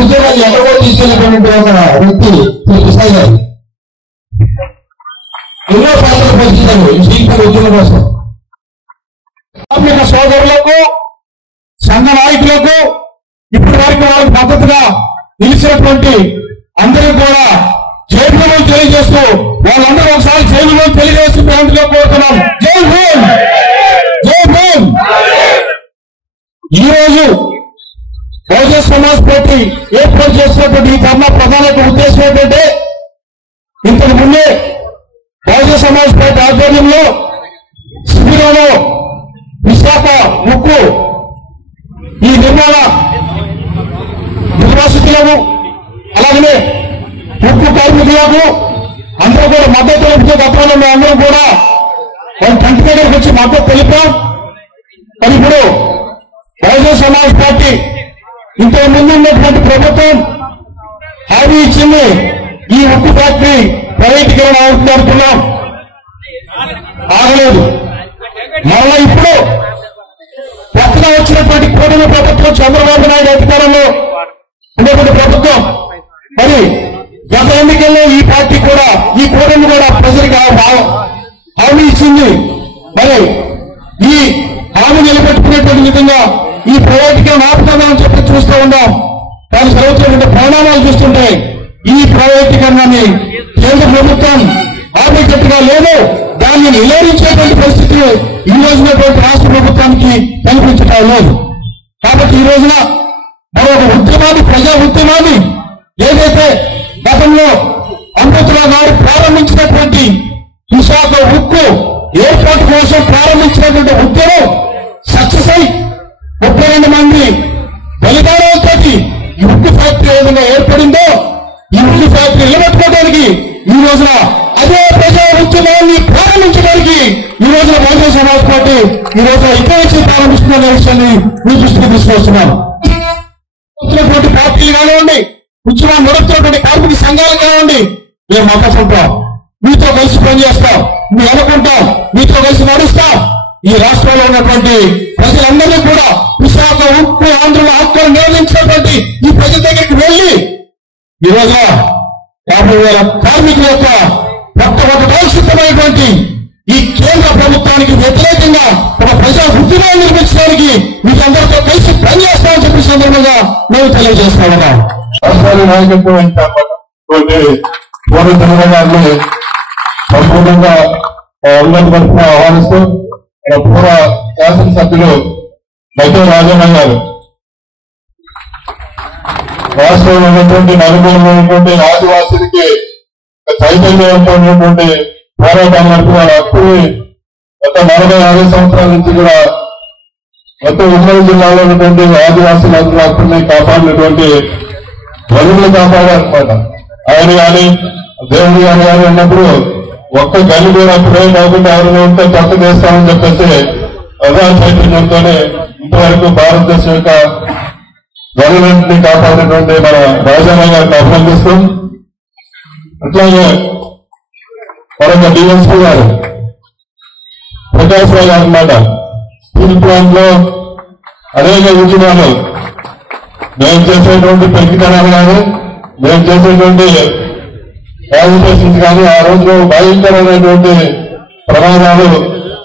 ఉద్యోగాలు ఎక్కడో తీసుకెళ్ళినటువంటి ఒక వ్యక్తి విశాఖ గారు ఎన్నో పాత్రలు పోషించారు ఈ స్పీకర్ ఉద్యోగం కోసం. సోదరులకు సంఘ నాయకులకు ఇప్పటి వరకు వాళ్ళకి మద్దతుగా నిలిచినటువంటి అందరూ కూడా జైలు తెలియజేస్తూ వాళ్ళందరూ ఒకసారి జైలు తెలియజేస్తూ ప్రాంతంలో కోరుతున్నాం. జై భీమ్, జై భీమ్. ఈ రోజు బహుజన సమాజ్ పార్టీ ఏర్పాటు చేసినటువంటి ఈ ధర్నా ప్రధాన ఉద్దేశం ఏంటంటే, ఇంతకు ముందే బహుజన సమాజ్ పార్టీ ఆధ్వర్యంలో శిబిరంలో విశాఖ ఉక్కు ఈ నిర్మాణ నిర్వాసితులకు అలాగనే ఉక్కు కార్మికులకు అందరూ కూడా మద్దతు తెలిపితే గతంలో మేమందరం కూడా వాళ్ళ కంటి దగ్గరికి వచ్చి మద్దతు తెలిపాం. మరి ఇప్పుడు బహుజన సమాజ్ పార్టీ ఇంతకు ముందు ఉన్నటువంటి ప్రభుత్వం హామీ ఇచ్చింది, ఈ ఉక్కు ఫ్యాక్టరీ ప్రైవేటీకరణ అవుతుంది అనుకున్నాం, ఆగలేదు. మరలా ఇప్పుడు కొత్తగా వచ్చినటువంటి కూటమి ప్రభుత్వం చంద్రబాబు నాయుడు అధికారంలో ఉన్నటువంటి ప్రభుత్వం మరి గత ఎన్నికల్లో ఈ పార్టీ కూడా ఈ కూటమి కూడా ప్రజలకు హామీ ఇచ్చింది. మరి ఈ హామీ నిలబెట్టుకునేటువంటి విధంగా ఈ ప్రైవేటీకరణ ఆపుతామని చెప్పి చూస్తూ ఉన్నాం. దానికి జరుగుతున్నటువంటి పరిణామాలు చూస్తుంటే ఈ ప్రైవేటీకరణని కేంద్ర ప్రభుత్వం ఆపేటట్టుగా లేదు, దాన్ని నిరోధించేటువంటి పరిస్థితి ఈ రోజునటువంటి రాష్ట్ర ప్రభుత్వానికి కనిపించడం లేదు. కాబట్టి ఈ రోజున మరొక ఉద్యమాన్ని, ప్రజా ఉద్యమాన్ని ఏదైతే గతంలో అంబేద్కర్ గారు ప్రారంభించినటువంటి విశాఖ ఉక్కు ఏర్పాటు కోసం ప్రారంభించినటువంటి ఉద్యమం సక్సెస్ అయి 32 మంది బలిదానాలతో ఈ ఉక్కు ఫ్యాక్టరీ ఏ విధంగా ఏర్పడిందో ఈ ఉక్కు ఫ్యాక్టరీ నిలబెట్టుకోవడానికి ఈ రోజున అదే ప్రజా ఉద్యమాన్ని ప్రారంభించడానికి ఈ రోజున బహుజన సమాజ్ పార్టీ ఈ రోజున ఇతర ప్రారంభిస్తున్న విషయాన్ని మీ దృష్టికి తీసుకొస్తున్నాం. వచ్చినటువంటి పార్టీలు కానివ్వండి, ఉద్యమాన్ని నడుపుతున్నటువంటి కార్మిక సంఘాలు కానివ్వండి, మేము మద్దతు ఉంటాం, మీతో కలిసి పనిచేస్తాం, మేము అనుకుంటాం, మీతో కలిసి నడుస్తాం. ఈ రాష్ట్రంలో ఉన్నటువంటి ప్రజలందరినీ కూడా విశాఖ ఉక్కు ఆంధ్రుల హక్కులు నిర్వహించినటువంటి ఈ ప్రజల దగ్గరికి వెళ్లి ఈ రోజు 50,000 కార్మికుల యొక్క సిద్ధమైనటువంటి ఈ కేంద్ర ప్రభుత్వానికి వ్యతిరేకంగా ఒక ప్రజా ఉద్యమాన్ని నిర్మించడానికి మీరందరితో కలిసి పనిచేస్తామని చెప్పి సందర్భంగా మేము తెలియజేస్తా ఉన్నాం. రాష్ట్రాల నాయకత్వం గారిని సంపూర్ణంగా అందరి తరఫున ఆహ్వానిస్తూ పూర్వ శాసనసభ్యులు మధ్య రాజన్న గారు రాష్ట్రంలో ఉన్నటువంటి నలుగురులో ఉన్నటువంటి ఆదివాసులకి చైతన్యవంతమైనటువంటి పోరాటాలు నడిపి వాళ్ళ హక్కుని గత 45 సంవత్సరాల నుంచి కూడా మొత్తం ఉమ్మడి జిల్లాలో ఉన్నటువంటి ఆదివాసులందరూ హక్కుల్ని కాపాడినటువంటి వరువులు కాపాడారనమాట. ఆయన కానీ దేవుడు గారు కానీ ఉన్నప్పుడు ఒక్క గల్లి కూడా అప్పుడే కాకుండా ఎవరైనా ఉంటే తప్పు చేస్తామని చెప్పేసి ప్రజా చైతన్యంతోనే ఇంతవరకు భారతదేశం యొక్క గవర్నమెంట్ ని కాపాడినటువంటి మన రాజారావు గారిని అభినందిస్తాం. అట్లాగే మరొక డిఎస్పీ గారు ప్రకాశ్ రావు గారు అన్నమాట. స్టీల్ ప్లాంట్ లో అనేక ఉద్యమాలు మేము చేసేటువంటి పెంకితనాలు కానీ మేము చేసేటువంటి యాజిటేషన్స్ కానీ ఆ రోజు భయంకరమైనటువంటి ప్రమాదాలు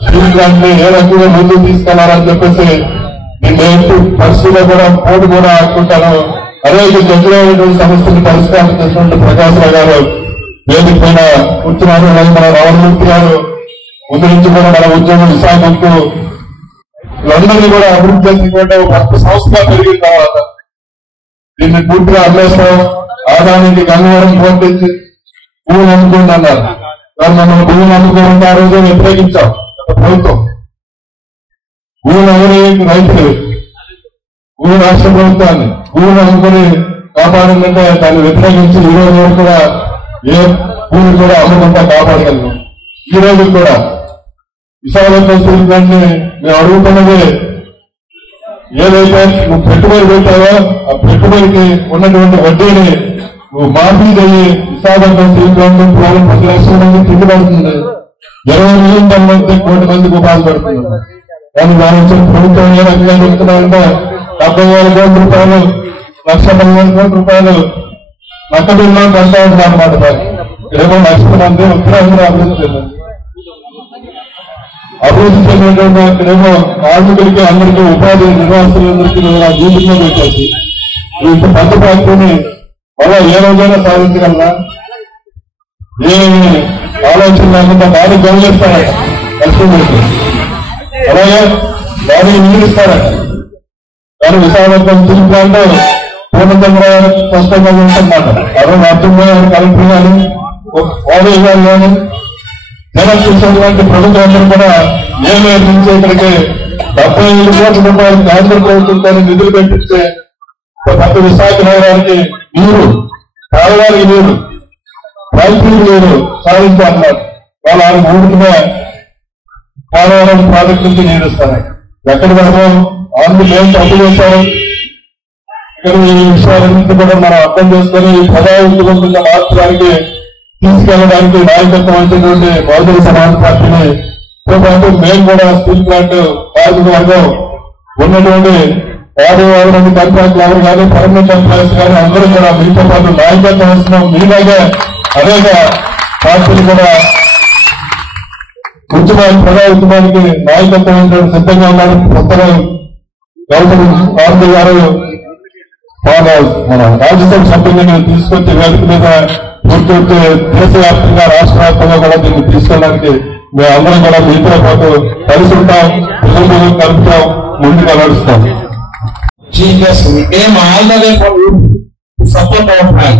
స్టీల్ ప్లాంట్ ని ఏ రకంగా ముందుకు తీసుకెళ్లారని చెప్పేసి నేను పరిస్థితిలో కూడా కోర్టు కూడా ఆడుకుంటాను. అనేక జడ్జిలైనటువంటి సమస్యలు పరిష్కారం చేసినటువంటి ప్రకాశ్ రావు గారు వేదిక పైన కూర్చున్నారు. అలాగే మన రామమూర్తి గారు ముందు నుంచి కూడా మన ఉద్యోగం విశాఖకు వీళ్ళందరినీ కూడా అభివృద్ధి చేసినటువంటి ఒక సంస్థగా పెరిగిన తర్వాత దీన్ని పూర్తిగా అమ్మేస్తాం, ఆదాయానికి గంగవరం పోటీ భూములు అమ్ముకోండి అన్నారు. కానీ మనం భూములు అమ్ముకోవాలంటే ఆ రోజు వ్యతిరేకించాం ప్రభుత్వం. భూములు అమ్మని రైతులు భూమి రాష్ట్ర ప్రభుత్వాన్ని భూములు అమ్ముకొని కాపాడాలంటే దాన్ని వ్యతిరేకించి ఈ రోజు వరకు కూడా ఏ భూమి కూడా అమ్మకుండా కాపాడగలను. ఈ రోజు కూడా విశాఖపట్నం స్టీల్ ప్లాంట్ ని మేము అడుగుతున్నది ఏదైతే నువ్వు పెట్టుబడి పెట్టావో ఆ పెట్టుబడికి ఉన్నటువంటి వడ్డీని నువ్వు మాఫీ చేయి. విశాఖపట్నం స్టీల్ ప్లాంట్ 10 లక్షల మంది తిండి పడుతుంది, 20 మిలియన్ మంది కోటి మందికి ఉపాధి పడుతుంది. కానీ దాని నుంచి ప్రభుత్వం ఏ రకంగా చెప్తున్నారంటే 70,000 కోట్ల రూపాయలు 1,10,000 కోట్ల రూపాయలు నక్కడిలో కష్టం ఉంటుంది అన్నమాట. ఇక్కడేమో లక్షల మంది ఉత్తరాంధ్ర అభివృద్ధి చెందినటువంటి అక్కడేమో కార్మికులకి అందరికీ ఉపాధి నిర్వాసులందరికీ జీవితంలో పెట్టేసి ఇంత పెద్ద ఫ్యాక్టరీని మళ్ళా ఏ రోజైనా సాధించగలరా? ఏమి ఆలోచన లేకుండా దాన్ని గమనిస్తారట కష్టపడుతూ, అలాగే దాన్ని నిలుస్తారట. కానీ విశాఖపట్నం స్టీల్ ప్లాంట్ పూర్ణచంద్ర స్పష్టంగా ఉంటుందన్నమాట. అదే అర్థంగా కలెక్టర్ కానీ ఓడీ గారు కానీ జనం చూసినటువంటి ప్రభుత్వం కూడా ఏమే నుంచి ఇక్కడికి 75 కోట్ల రూపాయలు కేంద్ర ప్రభుత్వంతో నిధులు పెట్టించే పెద్ద విశాఖ నగరానికి నీరు, తాగడానికి నీరు, రైతులకు నీరు సాధించాలన్నారు. వాళ్ళు ఆయన ఊరికినే పోలవరం ప్రాజెక్టు నుంచి నీరు ఇస్తారు. ఎక్కడి వరకు ఆంధ్ర ఏం తప్పు చేశారు? ఇక్కడ ఈ విషయాలన్నింటినీ కూడా మనం అర్థం చేసుకుని ప్రజావంతుగా మార్చడానికి తీసుకెళ్లడానికి నాయకత్వం వచ్చినటువంటి బహుజన సమాజ్ పార్టీని తో పాటు మేము కూడా స్టీల్ ప్లాంట్ కార్మిక వర్గం ఉన్నటువంటి 50 మంది కాంట్రాక్ట్ లేబర్ కానీ పర్మనెంట్ ఎంప్లాయీస్ కానీ అందరూ కూడా మీతో పాటు నాయకత్వం వస్తున్నాం. మీలాగే అనేక పార్టీలు కూడా ప్రజా ఉద్యమానికి నాయకత్వం సిద్ధంగా ఉన్నారు. కొత్తగా గౌతమ్ గాంధీ గారు మన రాజ్యసభ సభ్యులను తీసుకొచ్చి వేదిక మీద కూర్చొచ్చి దేశవ్యాప్తంగా రాష్ట్ర వ్యాప్తంగా కూడా దీన్ని తీసుకెళ్ళడానికి మేము అందరం కూడా మీతో పాటు కలిసి ఉంటాం, ప్రజలు కలుపుతాం, ముందుగా నడుస్తాం. సపోర్ట్ అవర్ ప్లాన్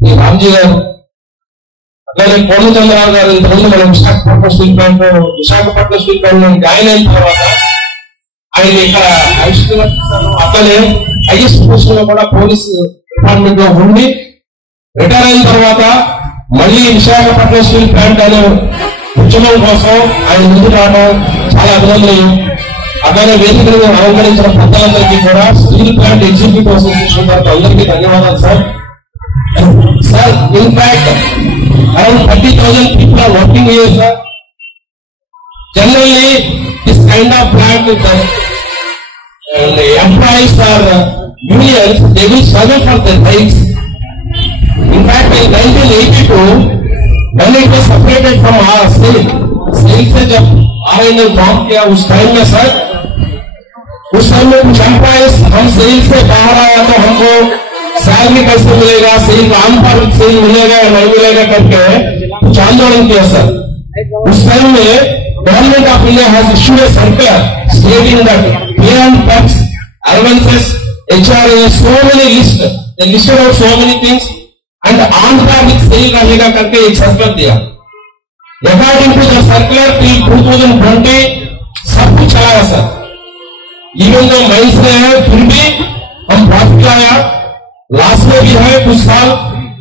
ఈ రామ్జీ గారు, అలాగే పూర్ణచంద్రరావు గారు ఇంతకుముందు మనం విశాఖపట్నం స్టీల్ ప్లాంట్ జాయిన్ అయిన తర్వాత ఆయన ఇక్కడ అట్లనే హైయెస్ట్ పోస్ట్ లో కూడా పోలీస్ డిపార్ట్మెంట్ లో ఉండి రిటైర్ అయిన తర్వాత మళ్ళీ విశాఖపట్నం స్టీల్ ప్లాంట్ అనే ఉద్యమం కోసం ఆయన ముందు రావడం చాలా అభినందనీయం. అట్లానే వేదికలను అలంకరించిన పెద్దలందరికీ కూడా స్టీల్ ప్లాంట్ ఎగ్జిక్యూటివ్ అసోసియేషన్ తరఫు అందరికీ ధన్యవాదాలు sir. Sir in fact around 30,000 people are working here, sir. Generally, this kind of plant with the employees or unions, they will struggle for their rights. In fact, in 1982, when it was separated from our state से जब RNL form किया उस time में sir, उस time में कुछ employees हम cell से बाहर आया तो हमको सैलरी कैसे मिलेगा, सेल काम पर सेल मिलेगा या नहीं मिलेगा करके कुछ आंदोलन किया सर. उस टाइम में government of India has issued a circular stating that pay and tax, allowances, HRA, so many list, they listed out so many things and Andhra with cell रहेगा करके एक सर्कुलर दिया. According to the circular till 2020 सब कुछ चलाया sir. Even जो mines में है फिर भी हम प्रॉफिट लाया. लास्ट में भी है कुछ साल,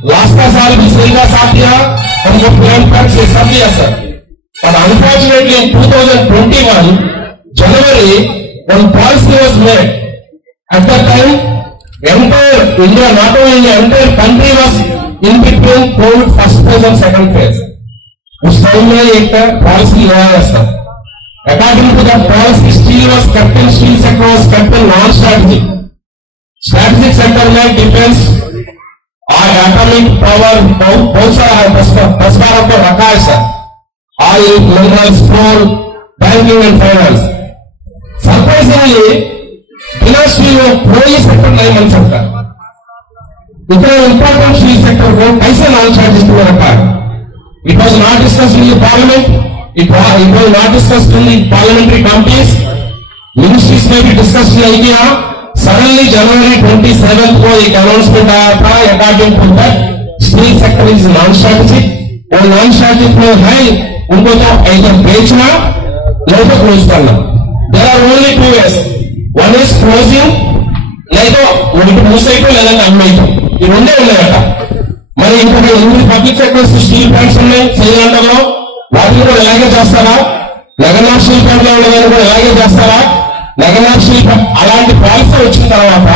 लास्ट का साल भी सेल का साथ दिया, हमको प्लान पैक से सब दिया sir. But unfortunately in 2021 January, when policy was made, at that time, entire India, not only India, entire country was in between COVID first phase and second phase. उस time में एक policy लगाया था. According to that policy, steel was kept in, steel sector was kept in non-strategic. Strategic sector में defense और atomic power बहुत सारा प्रस्ताव को रखा है sir. Oil, minerals, coal, banking and finance. Surprisingly, बिना स्टील में कोई सेक्टर नहीं बन सकता. इतना इंपॉर्टेंट स्टील सेक्टर को कैसे non-strategic में रखा है? It was not discussed in the parliament. It was not discussed in the parliamentary committees. Ministries में भी discussed नहीं किया. Suddenly January 27th को एक announcement आया था. According to that, steel sector is non-strategic. और non-strategic में है उनको तो either बेचना नहीं तो close करना. There are only two ways. One is closing, नहीं तो उनको मूसेको लेना अम्मेको. ये उन्हें उन्हें మరి ఇంకొక 8 పబ్లిక్ సెక్టర్స్ స్టీల్ ప్లాంట్స్ ఉన్నాయి శ్రీలంకలో. వాటిని కూడా ఇలాగే చేస్తారా? నగర్నాథ్ స్టీల్ ప్లాంట్ లో ఉండేదాన్ని కూడా ఇలాగే చేస్తారా? నగర్నాథ్ స్టీల్ ప్లాంట్ అలాంటి పాలసీ వచ్చిన తర్వాత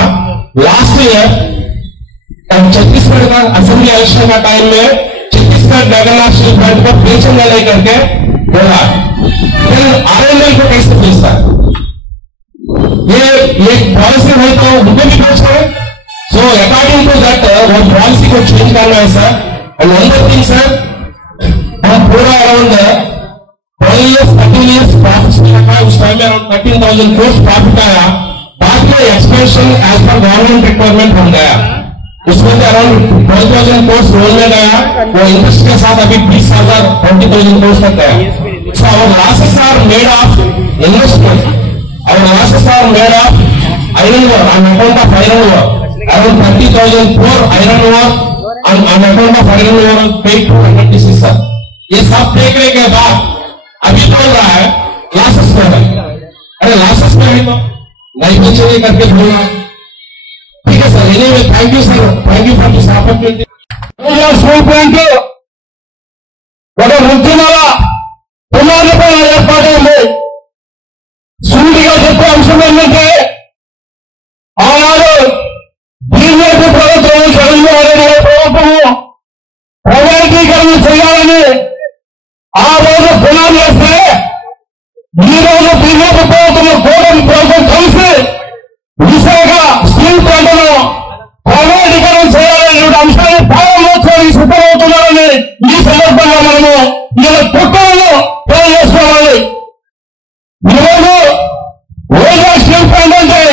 లాస్ట్ इयर छत्तीसगढ़ का असेंबली इलेक्शन का टाइम में छत्तीसगढ़ नगरनाथ स्टील प्लांट को बेचेंगे नहीं करके बोला. फिर आरएनएल को कैसे बेचता? ये पॉलिसी है तो उनको भी बेच रहे. So according to that, वो पॉलिसी को चेंज करना है sir. And one more thing sir, हम पूरा अराउंड 12 years 13 years प्रॉफिट रखा. उस टाइम में अराउंड 13,000 crores प्रॉफिट आया. बाद में expansion as per government requirement हो गया. उसमें से अराउंड 12,000 crores रोल में गया. वो इंटरेस्ट के साथ अभी 20,000 20,000 crores तक गया. So our losses are made of investment. Our losses are made of iron ore on account of iron ore. Around 30,000 crore iron ore on account of iron ore paid to NTPC sir. ये सब देखने के बाद अभी बोल रहा है losses में है. अरे लॉसेस में है तो नहीं बेचेंगे करके बोलना. ठीक है sir. Anyway thank you sir. Thank you for this opportunity. Steel plant ఒక ఉద్యమాల పునరుద్ధరణ ఏర్పాటైంది. సూటిగా చెప్పే అంశం ఏంటంటే ఆనాడు బీజేపీ ప్రభుత్వం జగన్మోహన్ రెడ్డి ప్రభుత్వము ప్రైవేటీకరణ చేయాలని ఆ రోజు పునాది వేస్తే ఈ రోజు బీజేపీ ప్రభుత్వం కూటమి ప్రభుత్వం కలిసి విశాఖ స్టీల్ ప్లాంట్ను ప్రైవేటీకరణ చేయాలనే అంశాన్ని ప్రారంభోత్సవానికి సిద్ధమవుతున్నారని ఈ సందర్భంగా మనము ఇలా కుట్రలను తెలియజేసుకోవాలి. ఈరోజు వైజాగ్ స్టీల్ ప్లాంట్ అంటే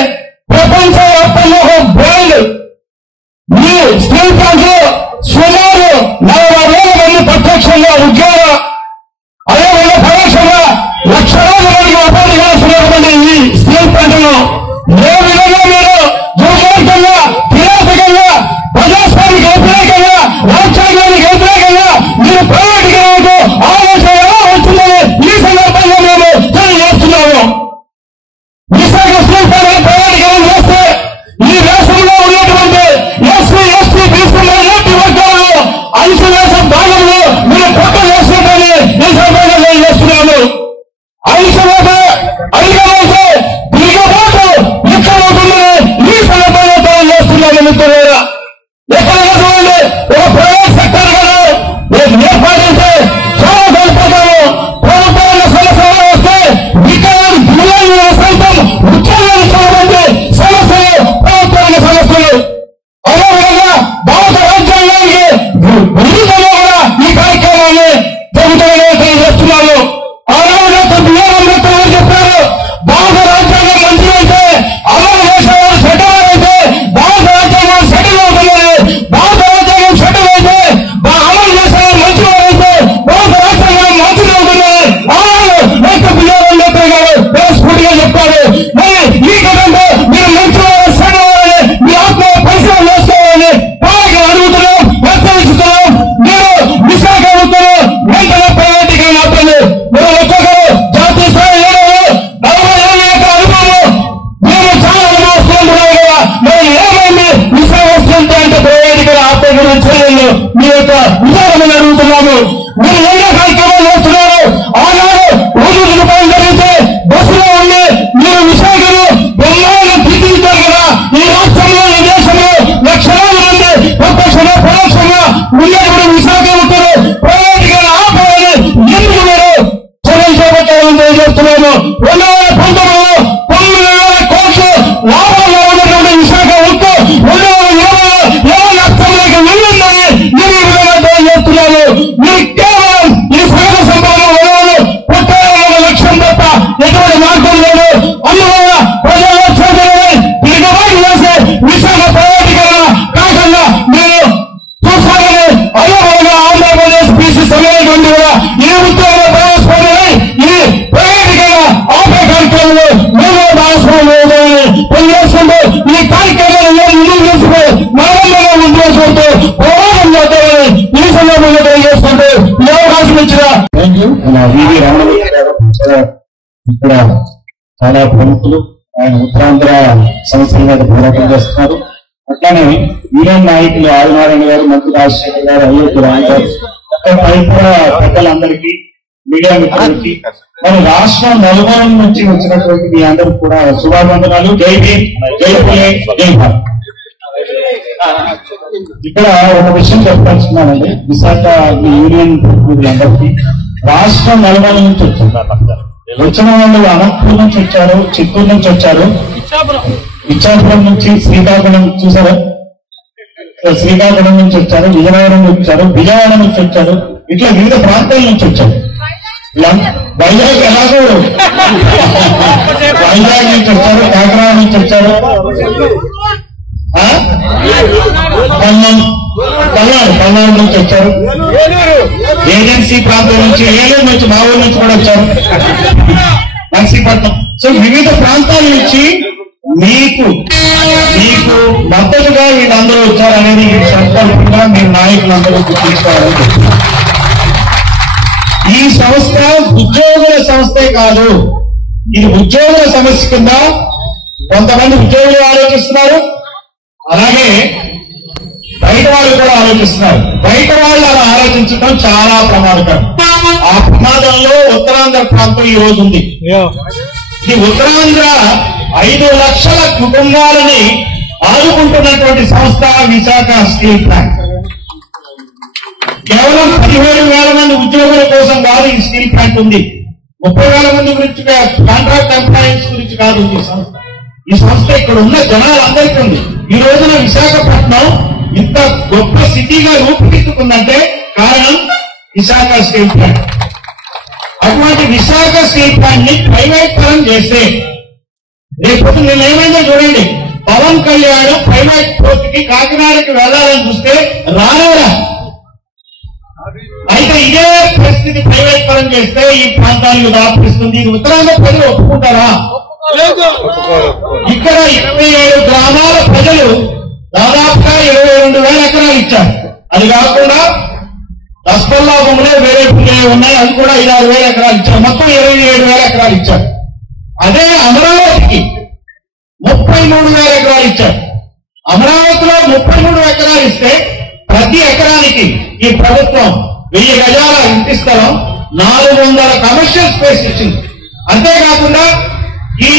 ప్రపంచ వ్యాప్తంగా ఒక బ్రాండ్. ఈ స్టీల్ ప్లాంట్ లో సుమారు 40,000 మంది ప్రత్యక్షంగా ఉద్యోగ, అదేవిధంగా పరోక్షంగా లక్షలాది మందికి ఉపాధి కల్పిస్తున్నటువంటి ఈ స్టీల్ ప్లాంట్ మన వివి రమణమూర్తి గారు ఇక్కడ చాలా ప్రముఖులు. ఆయన ఉత్తరాంధ్ర సమస్యల మీద పోరాటం చేస్తున్నారు. అట్లానే యూనియన్ నాయకులు ఆదినారాయణ గారు, మంత్రి రాజశేఖర్ గారు, అయోధ్య రాయ్ గారు, తదితర పెద్దలందరికీ, మీడియా మిత్రులకి, మన రాష్ట్రం నలుమూలల నుంచి వచ్చినటువంటి మీ అందరూ కూడా శుభావందనాలు. జై భీమ్, జై పులే, జై భారత్. ఇక్కడ ఒక విషయం చెప్పదలుచుకున్నానండి. విశాఖ మీ యూనియన్ ప్రతినిధులందరికీ రాష్ట్రం నలుమూలల నుంచి వచ్చారు. వచ్చిన వాళ్ళు అనంతపురం నుంచి వచ్చారు, చిత్తూరు నుంచి వచ్చారు, ఇచ్చాపురం నుంచి, శ్రీకాకుళం చూసారా, శ్రీకాకుళం నుంచి వచ్చారు, విజయనగరం నుంచి వచ్చారు, విజయవాడ నుంచి వచ్చారు, ఇట్లా వివిధ ప్రాంతాల నుంచి వచ్చారు. వైజాగ్ ఎలాగో వైజాగ్ నుంచి వచ్చారు, కాకినాడ నుంచి వచ్చారు, పల్నాడు నుంచి వచ్చారు, ఏజెన్సీ ప్రాంతం నుంచి, ఏలూరు నుంచి, మా ఊరు నుంచి కూడా వచ్చారు, నర్సీపట్నం. సో వివిధ ప్రాంతాల నుంచి మీకు మద్దతుగా వీళ్ళందరూ వచ్చారనేది సంకల్పంగా మీ నాయకులందరూ గుర్తించుకోవాలని. ఈ సంస్థ ఉద్యోగుల సంస్థే కాదు, ఇది ఉద్యోగుల సమస్య కింద కొంతమంది ఉద్యోగులు ఆలోచిస్తున్నారు, అలాగే బయట వాళ్ళు కూడా ఆలోచిస్తున్నారు. బయట వాళ్ళు అలా ఆలోచించడం చాలా ప్రమాదకరం. ఆ ప్రమాదంలో ఉత్తరాంధ్ర ప్రాంతం ఈ రోజు ఉంది. ఈ ఉత్తరాంధ్ర 5 లక్షల కుటుంబాలని ఆదుకుంటున్నటువంటి సంస్థ విశాఖ స్టీల్ ప్లాంట్. కేవలం 17,000 మంది ఉద్యోగుల కోసం కాదు ఈ స్టీల్ ప్లాంట్ ఉంది. 30,000 మంది గురించి, కాంట్రాక్ట్ ఎంప్లాయీస్ గురించి కాదు ఈ సంస్థ. ఈ సంస్థ ఇక్కడ ఉన్న జనాలందరికీ ఉంది. ఈ రోజున విశాఖపట్నం ఇంత గొప్ప సిటీగా రూపుదిద్దుకుందంటే కారణం విశాఖ స్టీల్ ప్లాంట్. అటువంటి విశాఖ స్టీల్ ప్లాంట్ ని ప్రైవేట్ పరం చేస్తే రేపు నేనేమైందో చూడండి. పవన్ కళ్యాణ్ ప్రైవేట్ పోర్టుకి కాకినాడకి వెళ్లాలని చూస్తే రాలేరా? అయితే ఇదే పరిస్థితి ప్రైవేట్ పరం చేస్తే ఈ ప్రాంతానికి దాపిస్తుంది. ఉత్తరాంధ్ర ప్రజలు ఒప్పుకుంటారా? ఇక్కడ 27 గ్రామాల ప్రజలు దాదాపుగా 22,000 ఎకరాలు ఇచ్చారు. అది కాకుండా దస్పల్లా భూములే వేరే పుల్లే ఉన్నాయి, అది కూడా 5,000 ఎకరాలు ఇచ్చారు. మొత్తం 27,000 ఎకరాలు ఇచ్చారు. అదే అమరావతికి 33,000 ఎకరాలు ఇచ్చారు. అమరావతిలో 33 ఎకరాలు ఇస్తే ప్రతి ఎకరానికి ఈ ప్రభుత్వం 1000 గజాల ఇంటి స్థలం, 400 కమర్షియల్ స్పేస్ ఇచ్చింది. అంతేకాకుండా ఈ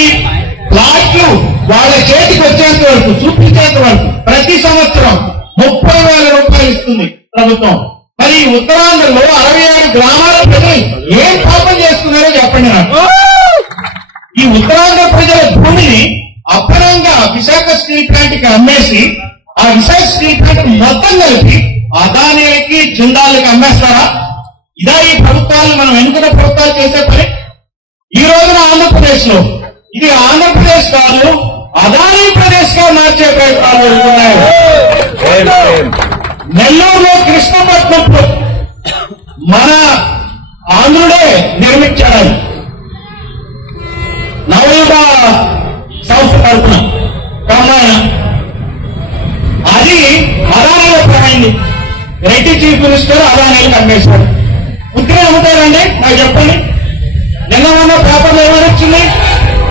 ప్లాట్లు వాళ్ళ చేతికి వచ్చేంత వరకు, చూపించేంత వరకు ప్రతి సంవత్సరం 30,000 రూపాయలు ఇస్తుంది ప్రభుత్వం. మరి ఉత్తరాంధ్రలో 67 గ్రామాల ప్రజలు ఏం పాపం చేస్తున్నారో చెప్పండి నాకు. ఈ ఉత్తరాంధ్ర ప్రజల భూమిని అప్పనంగా విశాఖ స్టీల్ ప్లాంట్ కి అమ్మేసి ఆ విశాఖ స్టీల్ ప్లాంట్ మొత్తం కలిపి అదానీలకి, జిందాల్కి అమ్మేస్తారా? ఇదా ఈ ప్రభుత్వాలు, మనం ఎన్నుకున్న ప్రభుత్వాలు చేసే పని? ఈ రోజున ఆంధ్రప్రదేశ్ లో ఇది ఆంధ్రప్రదేశ్ కాదు, అదానీ ప్రదేశ్ గా మార్చే ప్రయత్నాలు జరుగుతున్నాయి. నెల్లూరులో కృష్ణపట్నం మన ఆంధ్రుడే నిర్మించాడు, నవయుగ సంస్థ తరఫున రామాయణ. అది అదానీలో పడింది. రెడ్డి చీఫ్ మినిస్టర్ అదానీలకు అమ్మేశాడు. ఉత్తరే అమ్ముతారండి? నాకు చెప్పండి. నిన్న మొన్న పేపర్లో ఏమని వచ్చింది?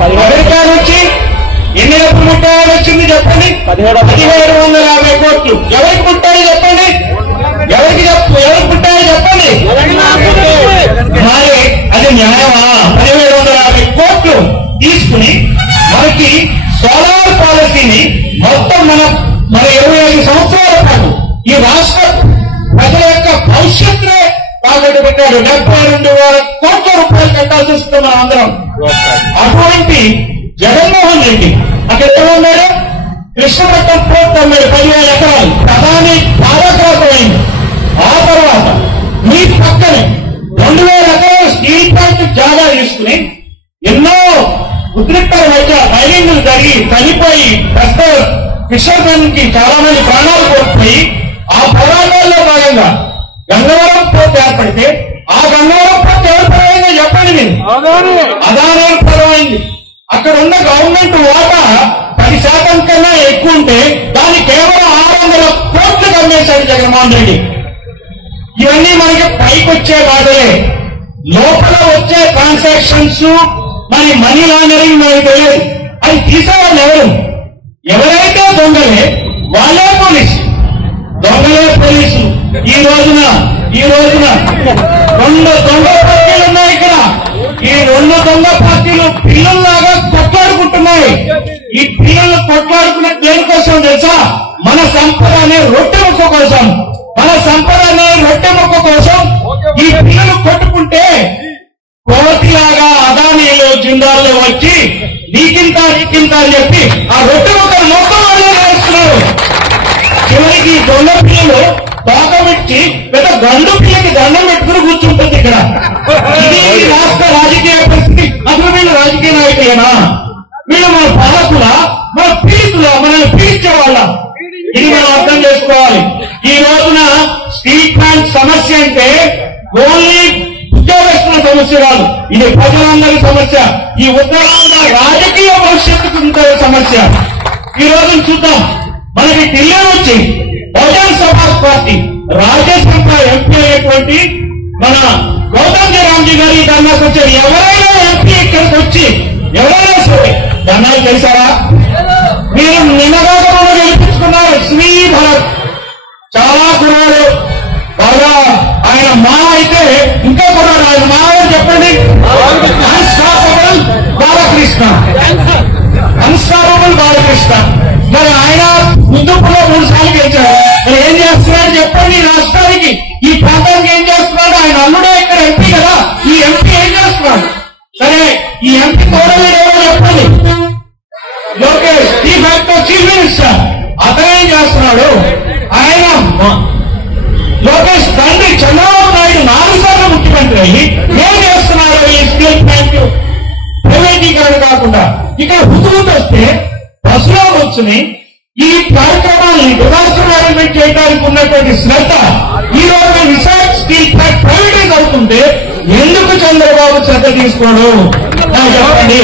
అమెరికా నుంచి ఎన్ని డబ్బులు ముట్టాయని వచ్చింది చెప్పండి. 1750 కోట్లు. ఎవరికి ముట్టాయో చెప్పండి. ఎవరికి ముట్టాయో చెప్పండి. మరి అది న్యాయమా? 1750 కోట్లు తీసుకుని మనకి సోలార్ పాలసీని మొత్తం మన 25 సంవత్సరాల పాటు ఈ రాష్ట్ర ప్రజల యొక్క భవిష్యత్తునే తాకట్టు పెట్టాడు. 72,000 కోట్ల రూపాయలు కట్టాల్సి వస్తుంది మనం అందరం. అటువంటి జగన్మోహన్ రెడ్డి అక్కడ ఏమన్నాడు? కృష్ణపట్నం పోర్ట్ అమ్మాడు 10,000 ఎకరాలు. ప్రధాని బాధాకరమైంది. ఆ తర్వాత మీ పక్కనే 2,000 ఎకరాలు స్టీల్ ప్లాంట్ జాగా తీసుకుని ఎన్నో ఉద్రిక్తల మధ్య రైలింగ్లు జరిగి చనిపోయి ఫిషర్మెన్ కి చాలా మంది ప్రాణాలు కోల్పోయి ఆ పోరాటాల్లో భాగంగా గంగవరం పోర్ట్ ఏర్పడితే ఆ గంగవరం పోర్ట్ ఎవరు పరమైందో చెప్పండి మీరు. అదానీ పరమైంది. అక్కడ ఉన్న గవర్నమెంట్ వాటా 10% కన్నా ఎక్కువ ఉంటే దాన్ని కేవలం 600 కోట్లకు అమ్మేశాడు జగన్మోహన్ రెడ్డి. ఇవన్నీ మనకి పైకొచ్చే మాటలే. లోపల వచ్చే ట్రాన్సాక్షన్స్ మరి మనీ లాండరింగ్ మనకి తెలియదు. అది తీసేవాళ్ళు ఎవరైతే దొంగలే వాళ్ళే పోలీసు, దొంగలే పోలీసు. ఈ రోజున 2 దొంగ పార్టీలు ఉన్నాయి ఇక్కడ. ఈ 2 దొంగ పార్టీలు పిల్లల్లాగా కొట్లాడుకుంటున్నాయి. ఈ పిల్లలు కొట్లాడుకున్న దేనికోసం తెలుసా? మన సంపద అనే రొట్టె ముక్క కోసం, మన సంపద అనే రొట్టె ముక్క కోసం ఈ పిల్లలు కొట్టుకుంటే కోతిలాగా అదానీలు జిందాల్లో వచ్చి నీకింత అని చెప్పి ఆ రొట్టె ముక్క మొత్తం వాళ్ళే వేస్తున్నారు. చివరికి దొంగ పిల్లలు తోకబెట్టి పెద్ద గండు పిల్లకి దండం పెట్టుకుని కూర్చుంటుంది ఇక్కడ. ఇది ఈ రాష్ట్ర రాజకీయ పరిస్థితి. అసలు వీళ్ళు రాజకీయ నాయకులేనా? వీళ్ళు మన పాలకుల, మన పీడితుల, మనల్ని పీడించే వాళ్ళ? ఇది మనం అర్థం చేసుకోవాలి. ఈ రోజున స్టీల్ ప్లాంట్ సమస్య అంటే ఓన్లీ ఉద్యోగస్తుల సమస్య కాదు, ఇది ప్రజలందరి సమస్య. ఈ ఉత్తరాంధ్ర రాజకీయ భవిష్యత్తుకు సమస్య. ఈ రోజున చూద్దాం, మనకి ఢిల్లీ నుంచి బహుజన్ సమాజ్ పార్టీ రాజ్యసభ ఎంపీ అయినటువంటి మన గౌతమ్ రామ్జీ గారు ఈ ధర్నాకు వచ్చారు. ఎవరైనా ఎంపీ ఇక్కడికి వచ్చి ఎవరైనా సరే ధర్నాలు చేశారా? మీరు నిన్నగా గెలిపించుకున్నారు శ్రీ భరత్, చాలా కుర్రాడు, బాగా ఆయన మా అయితే ఇంకా కుర్రాడు. ఆయన మా చెప్పండి, అన్స్టాపబుల్ బాలకృష్ణ, అన్స్టాపబుల్ బాలకృష్ణ. మరి ఆయన ముందుపులో 3 సార్లు గెలిచాడు. మరి ఏం చేస్తున్నాడు చెప్పండి? ఈ రాష్ట్రానికి, ఈ ప్రాంతానికి ఏం చేస్తున్నాడు? ఆయన అల్లుడే ఇక్కడ ఎంపీ కదా. ఈ ఎంపీ ఏం చేస్తున్నాడు? సరే, ఈ ఎంపీ తోడలేదో చెప్పండి. లోకేష్ ఈ ఫ్యాక్టో చీఫ్ మినిస్టర్, అతనేం చేస్తున్నాడు? ఆయన లోకేష్ తండ్రి చంద్రబాబు నాయుడు 4 సార్లు ముఖ్యమంత్రి అయ్యి ఏం చేస్తున్నారు? ఈ స్టీల్ ప్లాంట్ ప్రైవేటీకరణ కాకుండా ఇక్కడ హుతుహుతు వస్తే బస్సులో కూర్చుని ఈ కార్యక్రమాన్ని డిజాస్టర్ మేనేజ్మెంట్ చేయడానికి ఉన్నటువంటి శ్రద్ధ ఈ రోజు విశాఖ స్టీల్ ప్లాంట్ ప్రైవేటైజ్ అవుతుంటే ఎందుకు చంద్రబాబు శ్రద్ధ తీసుకోవడం చెప్పండి.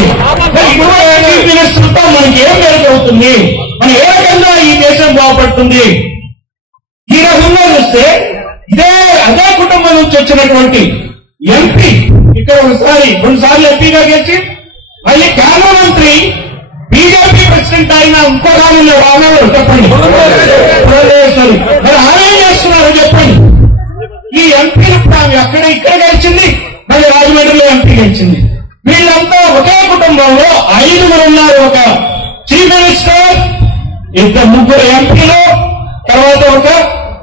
చీఫ్ మినిస్టర్తో మనకి ఏం జరుగుతుంది? మన ఏ రకంగా ఈ దేశం బాగుపడుతుంది? ఈ రకంగా చూస్తే అదే కుటుంబం నుంచి వచ్చినటువంటి ఎంపీ ఇక్కడ 2 సార్లు ఎంపీగా గెలిచి మళ్ళీ కేంద్ర మంత్రి బీజేపీ ప్రెసిడెంట్ అయిన ఇంకో రాజుల్లో రామారావు చెప్పండి. మరి ఆమె ఏం చేస్తున్నారు చెప్పండి? ఈ ఎంపీలు ఇక్కడ గెలిచింది, మళ్ళీ రాజమండ్రిలో ఎంపీ గెలిచింది. వీళ్ళంతా ఒకే కుటుంబంలో 5 ఉన్నారు. ఒక చీఫ్ మినిస్టర్, 2 ఎంపీలు, తర్వాత ఒక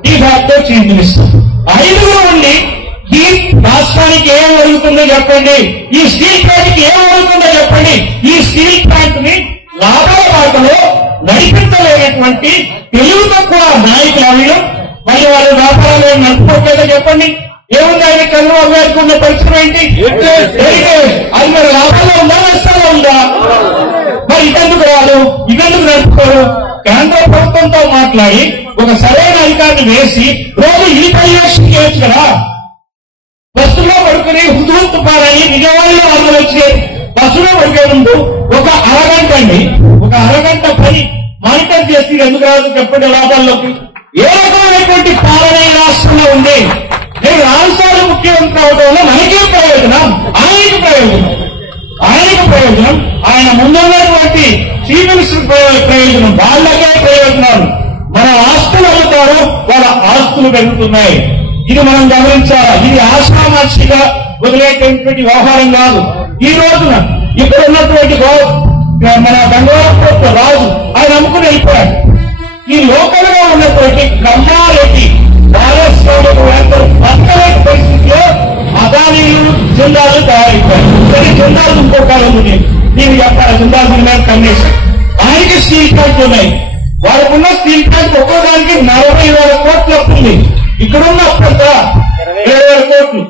డి ఫ్యాక్టో చీఫ్ మినిస్టర్. 5 ఉండి ఈ రాష్ట్రానికి ఏం జరుగుతుందో చెప్పండి? ఈ స్టీల్ ప్లాంట్ కి ఏం జరుగుతుందో చెప్పండి? ఈ స్టీల్ ప్లాంట్ ని లాభాల బాటలో నడిపించలేనటువంటి తెలుగు తక్కువ నాయకులు వీళ్ళు. మళ్ళీ వాళ్ళు వ్యాపారాలు ఏం నడుపుకోవట్లేదో చెప్పండి? ఏముంది ఆయన చంద్రబాబు గారికి ఉన్న పరిస్థితి ఏంటి? అది మరి లాభాల్లో ఉందా, నష్టాల్లో ఉందా? మరి ఇదెందుకు రాదు, ఇదెందుకు నడుపుకోరు? కేంద్ర ప్రభుత్వంతో మాట్లాడి ఒక సరైన అధికారిని వేసి రోజు ఈ పర్యవేక్షణ చేయొచ్చు కదా. బస్సులో పడుకుని హుతుహుతు పారని విజయవాడలో వాళ్ళు వచ్చి బస్సులో పడికే ముందు ఒక అరగంట పని మానిటర్ చేసి ఎందుకు రాదు చెప్పండి లాభాల్లోకి? ఏ రకమైనటువంటి పాలన ఈ రాష్ట్రంలో ఉంది? నేను 4 సార్లు ముఖ్యమంత్రి అవడం వల్ల మనకేం ప్రయోజనం? ఆయనకు ప్రయోజనం, ఆయన ముందున్నటువంటి చీఫ్ మినిస్టర్ ప్రయోజనం, వాళ్ళకే ప్రయోజనాలు. మన ఆస్తులు అవుతారు, వాళ్ళ ఆస్తులు పెరుగుతున్నాయి. ఇది మనం గమనించాలి. ఇది ఆశామాషిగా వదిలేటువంటి వ్యవహారం కాదు. ఈ రోజున ఇక్కడ ఉన్నటువంటి మన గంగవరపు రాజు ఆయన అమ్ముకుని వెళ్ళిపోయాడు. ఈ లోకల్ గా ఉన్నటువంటి కమ్మారెడ్డి భారస్వామ్య బతకలేని పరిస్థితిలో అదానీలు జిందాలు తయారైపోయారు. కొన్ని జిందాలు ఇంకో కాలం ఉంది, నేను చెప్పాలి. జిందాలు కమిషన్ ఆయనకి స్టీల్ ప్లాంట్ ఉన్నాయి. వాళ్ళకున్న స్టీల్ ప్లాంట్ ఒక్కోదానికి 40,000 కోట్లు అప్పు ఉంది. ఇక్కడున్న అప్పంతా 20,000 కోట్లు.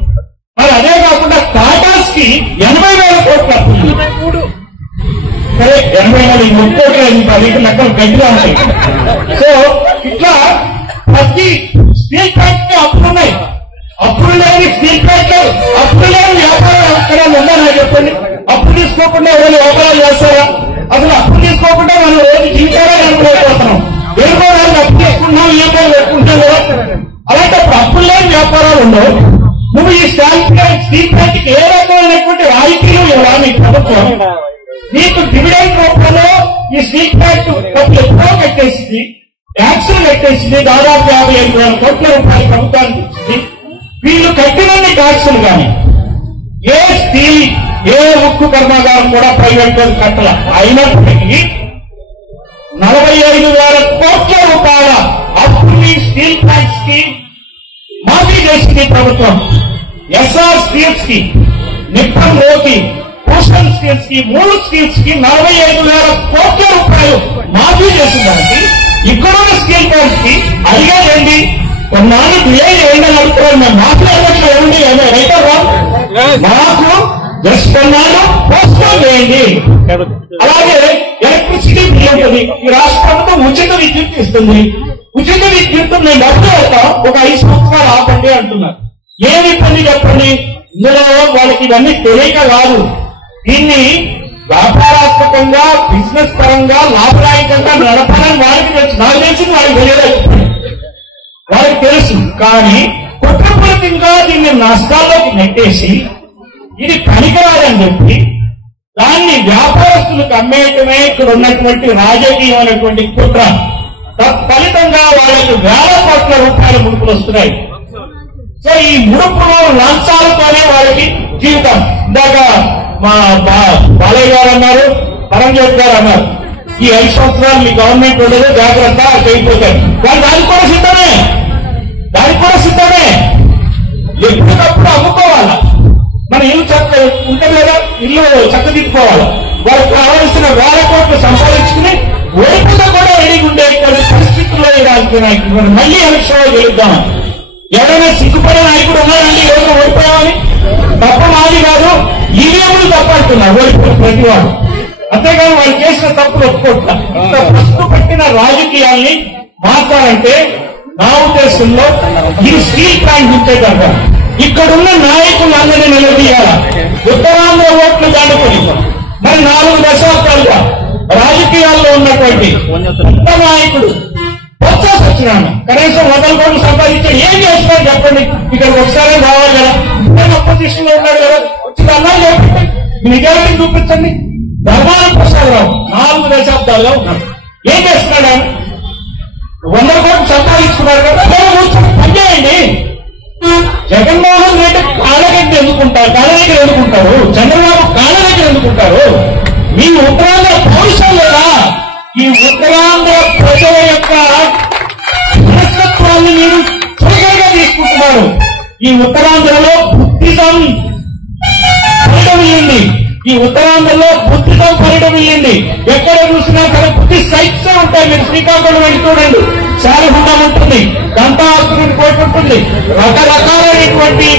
మరి అదే కాకుండా టాటాస్ కి 80,000 కోట్లు అప్పు ఉంది. సరే 80,000 కోట్లు లెక్కలు గట్టిగా ఉన్నాయి. సో ఇట్లా ప్రతి స్టీల్ ప్లాంట్ కి అప్పులున్నాయి. అప్పులు లేని స్టీల్ ప్లాంట్, అప్పులు లేని వ్యాపారం ఎక్కడైనా ఉందా చెప్పండి? అప్పు తీసుకోకుండా ఎవరు వ్యాపారాలు చేస్తారా? అసలు అప్పు తీసుకోకుండా మనం రోజు జీవితాలే అనుకోలేకపోతున్నాం. వేరుకోవడానికి అప్పు తీసుకుంటున్నాం, వ్యాపారం పెట్టుకుంటాం కదా. అలాంటప్పుడు అప్పులు లేని వ్యాపారాలు ఉండవు. నువ్వు ఈ స్టీల్ ప్లాంట్ ప్రభుత్వం మీకు డివిడెండ్ రూపంలో ఈ స్టీల్ ప్లాంట్ డబ్బులు ఎప్పుడో కట్టేసింది, ట్యాక్సులు కట్టేసింది, దాదాపు 55,000 కోట్ల రూపాయలు ప్రభుత్వానికి ఇచ్చింది. వీళ్ళు కట్టినన్ని ట్యాక్సులు కానీ ఏ స్టీల్ ఏ ఉక్కు కర్మాగారం కూడా ప్రైవేట్ కట్టల. అయినప్పటికీ 45,000 కోట్ల రూపాయల అప్పుని స్టీల్ ప్లాంట్స్ కి మాఫీ చేసింది ప్రభుత్వం. ఎస్ఆర్ స్టీల్స్ కి, నిప్పన్ రోకి, భూషణ్ స్టీల్స్ కి, 3 స్టీల్స్ కి 45,000 కోట్ల రూపాయలు మాఫీ చేసిందానికి ఇక్కడున్న స్టీల్ ప్లాంట్స్ కి అడిగారండి కొన్నాళ్ళు డిలే చేయండి అని అడుగుతారు. మేము మాట్లాడట్లేదండి రైతా మాకు జస్ట్ కొన్నాళ్ళు పోస్ట్పోన్ చేయండి. అలాగే ఎలక్ట్రిసిటీ బిల్ ఉంటుంది. ఈ రాష్ట్ర ప్రభుత్వం ఉచిత విద్యుత్ ఇస్తుంది. ఉచిత విద్యుత్ మేము డబ్బులు పెడతాం, ఒక 5 సంవత్సరాలు ఆపండి అంటున్నారు. ఏమి ఇబ్బంది చెప్పండి? ఇందులో వాళ్ళకి ఇవన్నీ తెలియక కాదు. దీన్ని వ్యాపారాత్మకంగా బిజినెస్ పరంగా లాభదాయకంగా నడపాలని వాళ్ళకి తెలుసు. నాకు తెలిసింది వాళ్ళకి తెలియదు, వాళ్ళకి తెలుసు. కానీ కుట్రపూరితంగా దీన్ని నష్టాల్లోకి నెట్టేసి ఇది పనికిరాదని చెప్పి దాన్ని వ్యాపారస్తులకు అమ్మేయటమే ఇక్కడ ఉన్నటువంటి రాజకీయమైనటువంటి కుట్ర. తత్ఫలితంగా వాళ్ళకి 1,000 కోట్ల రూపాయల ముడుపులు వస్తున్నాయి. సో ఈ ముడుపులు లంచాలతోనే వాళ్ళకి జీవితం. ఇందాక మా బాలయ్య గారు అన్నారు, పరంజ్యోతి గారు అన్నారు, ఈ 5 సంవత్సరాలు మీ గవర్నమెంట్ ఉండదు, జాగ్రత్త చేయకపోతారు. వాళ్ళు దానికి కూడా సిద్ధమే, ఎప్పటికప్పుడు అమ్ముకోవాలా. మన ఇల్లు చక్క ఉంటుంది కదా, ఇల్లు చక్కదిద్దుకోవాలి. వాళ్ళకి కావాల్సిన 1,000 కోట్లు సంపాదించుకుని ఓడిపోతే కూడా రెడీగా ఉండే పరిస్థితుల్లో మళ్ళీ ఎలక్షన్ గెలుద్దాం. ఎవరైనా సిగ్గుపడే నాయకుడు ఉన్నారండి ఈ రోజు ఓడిపోయామని? తప్ప మాది కాదు, ఈవీఎంలు తప్పంటున్నారు ఓడిపోయిన ప్రతివాడు. అంతేగాని వాళ్ళు చేసిన తప్పులు ఒప్పుకోట్లా. ఇంత పసుపు పట్టిన రాజకీయాల్ని మాట్లాడంటే నా ఉద్దేశంలో ఇది స్టీల్ ప్లాంట్ ఉంటే కనుక ఇక్కడున్న నాయకులందరినీ నిలదీయాలా. ఉత్తరాంధ్ర ఓట్లు దాటుకొని మరి 4 దశాబ్దాలుగా రాజకీయాల్లో ఉన్నటువంటి పెద్ద నాయకుడు బొత్స సత్యనారాయణ కనీసం 100 కోట్లు సంపాదించాడు. ఏం చేస్తున్నారు చెప్పండి? ఇక్కడికి ఒకసారి రావాలి కదా, అపోజిషన్ లో ఉన్నాడు కదా, వచ్చి అన్నాలు చెప్పండి, నిజాన్ని చూపించండి. ధర్మాన ప్రసాదరావు 4 దశాబ్దాల్లో ఉన్నాడు. ఏం చేస్తున్నాడు ఆయన? 100 కోట్లు సంపాదించుకున్నారు కదా, పనిచేయండి. జగన్మోహన్ రెడ్డి కాళ్ళ దగ్గర ఎందుకుంటారు, చంద్రబాబు కాళ్ళ దగ్గర ఎందుకుంటారు? మీ ఉత్తరాంధ్ర పౌరుషం లేదా? ఈ ఉత్తరాంధ్ర ప్రజల యొక్క మనస్తత్వాన్ని మీరు చురుకైగా తీసుకుంటున్నారు. ఈ ఉత్తరాంధ్రలో బుద్ధిజం పరిడమిల్లింది. ఎక్కడ చూసినా సరే బుద్ధి సైట్స్ ఉంటాయి. మీరు శ్రీకాకుళం వెళ్ళి చూడండి, శాలిహుండం ఉంటుంది, దంతాసురుని కోట ఉంటుంది, రకరకాలైనటువంటి